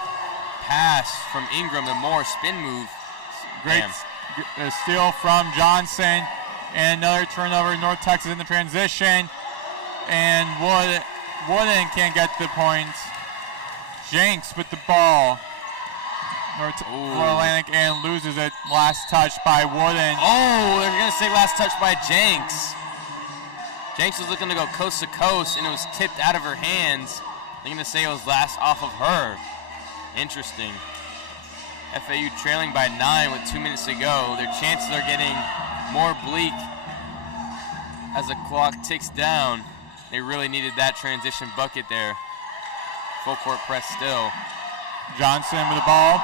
pass from Ingram to Moore, spin move. Great steal from Johnson, and another turnover. North Texas in the transition, and Wooden can't get the points. Jenks with the ball. North Atlantic and loses it. Last touch by Wooden. Oh, they're gonna say last touch by Jenks. Jenks was looking to go coast to coast, and it was tipped out of her hands. They're gonna say it was last off of her. Interesting. FAU trailing by 9 with 2 minutes to go. Their chances are getting more bleak as the clock ticks down. They really needed that transition bucket there. Full court press still. Johnson with the ball.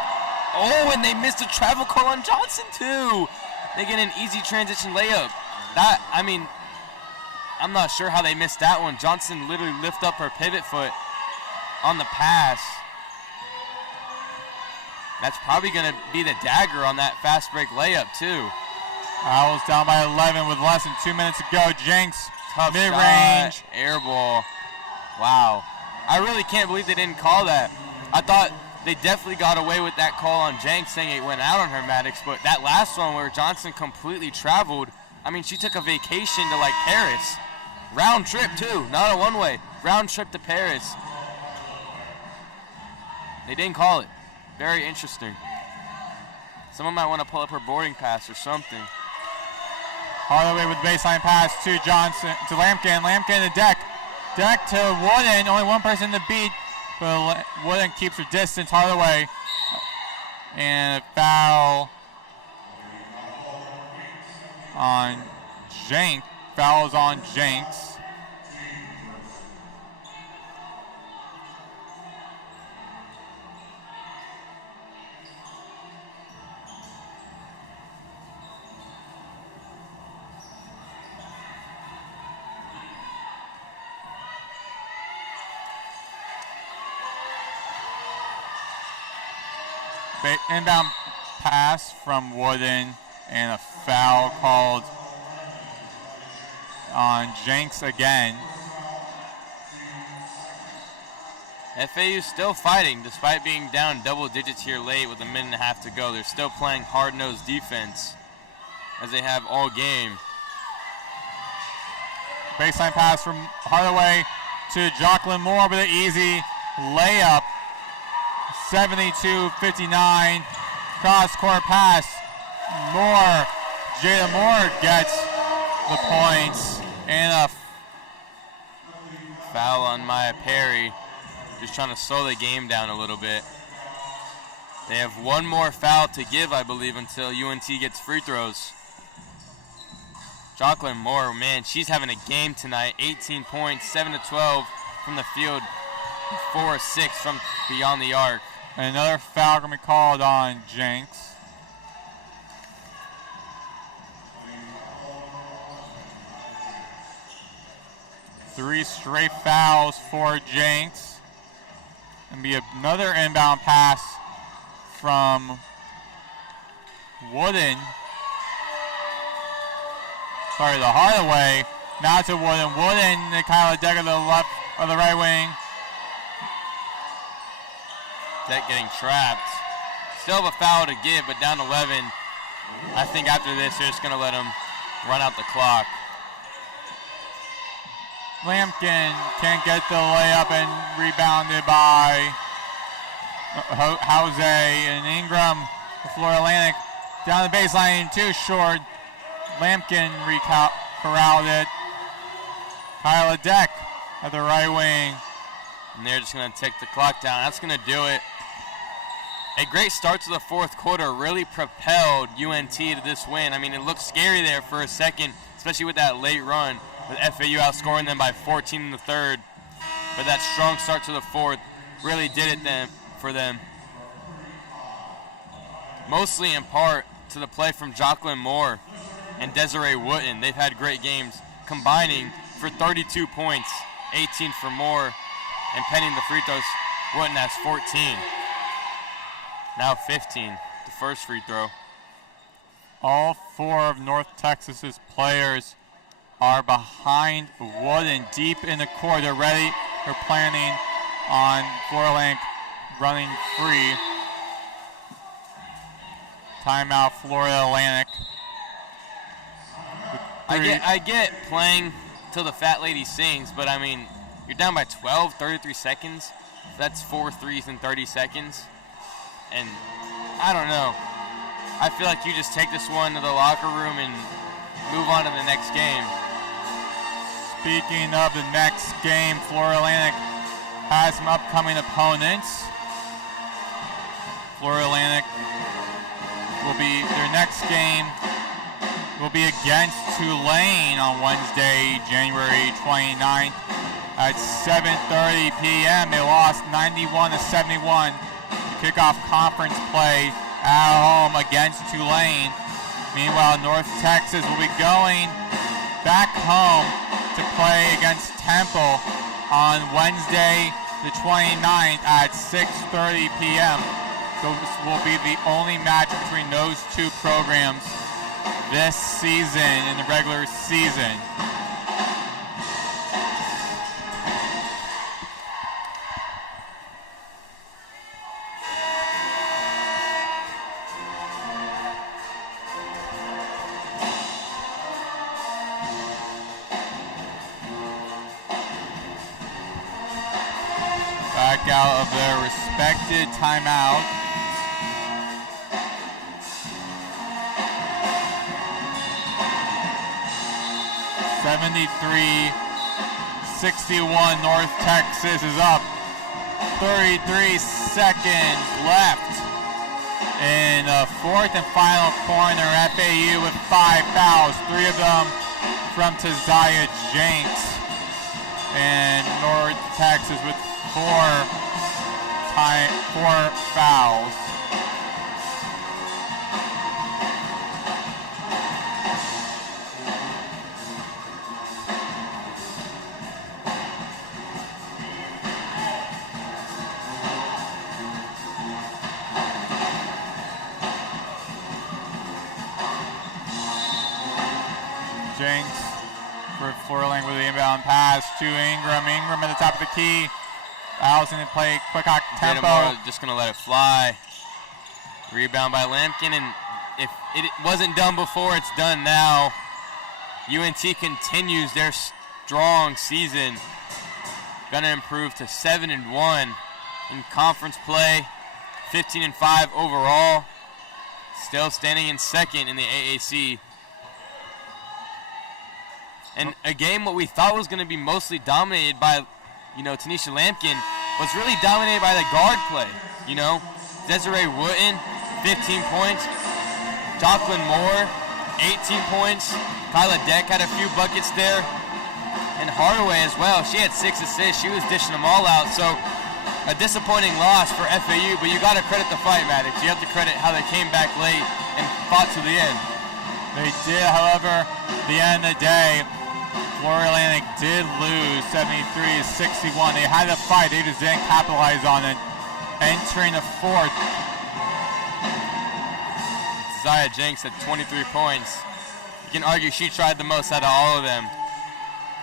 Oh, and they missed a travel call on Johnson too. They get an easy transition layup. I'm not sure how they missed that one. Johnson literally lifted up her pivot foot on the pass. That's probably going to be the dagger on that fast break layup, too. Owls down by 11 with less than 2 minutes to go. Jenks, tough mid-range. Air ball. Wow. I really can't believe they didn't call that. I thought they definitely got away with that call on Jenks, saying it went out on her, Maddox. But that last one where Johnson completely traveled, I mean, she took a vacation to, like, Paris. Round trip, too. Not a one-way. Round trip to Paris. They didn't call it. Very interesting. Someone might want to pull up her boarding pass or something. Hardaway with the baseline pass to Johnson, to Lampkin. Lampkin to Deck. Deck to Wooden. Only one person to beat, but Wooden keeps her distance. Hardaway. And a foul on Jenks. Fouls on Jenks. Inbound pass from Wooden and a foul called on Jenks again. FAU still fighting despite being down double digits here late with a minute and a half to go. They're still playing hard-nosed defense as they have all game. Baseline pass from Hardaway to Jocelyn Moore with an easy layup. 72-59, cross-court pass. Moore, Jada Moore gets the points, and a foul on Maya Perry. Just trying to slow the game down a little bit. They have one more foul to give, I believe, until UNT gets free throws. Jocelyn Moore, man, she's having a game tonight. 18 points, 7-12 from the field, 4-6 from beyond the arc. And another foul going to be called on Jenks. Three straight fouls for Jenks. And be another inbound pass from Wooden. Sorry, the Hardaway. Now to Wooden. Wooden to Kyle Decker to the left or the right wing. Deck getting trapped. Still have a foul to give, but down 11. I think after this, they're just going to let him run out the clock. Lampkin can't get the layup and rebounded by Jose and Ingram. The Florida Atlantic down the baseline, too short. Lampkin corralled it. Kyle Deck at the right wing. And they're just going to take the clock down. That's going to do it. A great start to the fourth quarter really propelled UNT to this win. I mean, it looked scary there for a second, especially with that late run, with FAU outscoring them by 14 in the third. But that strong start to the fourth really did it for them. Mostly in part to the play from Jocelyn Moore and Desiree Wooten. They've had great games, combining for 32 points, 18 for Moore, and penning the free throws. Wooten has 14. Now 15, the first free throw. All four of North Texas's players are behind Wooden, deep in the court. They're ready. They're planning on Florida Atlantic running free. Timeout, Florida Atlantic. I get playing till the fat lady sings, but I mean, you're down by 12, 33 seconds. That's 4 threes in 30 seconds. And I don't know. I feel like you just take this one to the locker room and move on to the next game. Speaking of the next game, Florida Atlantic has some upcoming opponents. Florida Atlantic their next game will be against Tulane on Wednesday, January 29th at 7:30 p.m. They lost 91-71. Kickoff conference play at home against Tulane. Meanwhile, North Texas will be going back home to play against Temple on Wednesday the 29th at 6:30 p.m. So this will be the only match between those two programs this season in the regular season. Back out of their respected timeout. (73-61) North Texas is up. 33 seconds left in the fourth and final corner. FAU with 5 fouls, 3 of them from Taziah Jenks. And North Texas with 4 fouls. Jenks for Florida Atlantic with the inbound pass to Ingram. Ingram at the top of the key. Allison to play quick hot tempo. Just going to let it fly. Rebound by Lampkin, and if it wasn't done before, it's done now. UNT continues their strong season. Going to improve to 7-1 in conference play, 15-5 overall. Still standing in second in the AAC. And a game what we thought was going to be mostly dominated by, Tanisha Lampkin was really dominated by the guard play. Desiree Wooten, 15 points. Jocelyn Moore, 18 points. Kyla Deck had a few buckets there. And Hardaway as well. She had 6 assists. She was dishing them all out. So a disappointing loss for FAU, but you got to credit the fight, Maddox. You have to credit how they came back late and fought to the end. They did, however, at the end of the day, Florida Atlantic did lose 73-61. They had to fight. They just didn't capitalize on it. Entering the fourth, Josiah Jenks at 23 points. You can argue she tried the most out of all of them.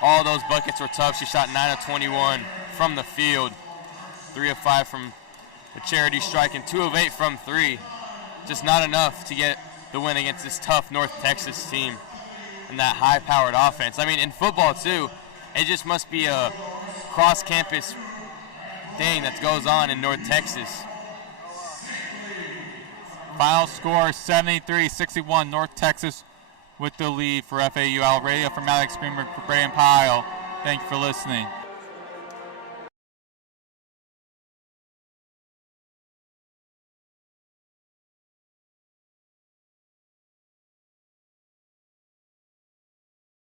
All those buckets were tough. She shot 9 of 21 from the field, 3 of 5 from the charity strike, and 2 of 8 from 3. Just not enough to get the win against this tough North Texas team and that high-powered offense. I mean, in football, too, it just must be a cross-campus thing that goes on in North Texas. Final score 73-61, North Texas with the lead for FAU. Owl Radio from Maddox, Greenberg, for Brayden, Pyle. Thank you for listening.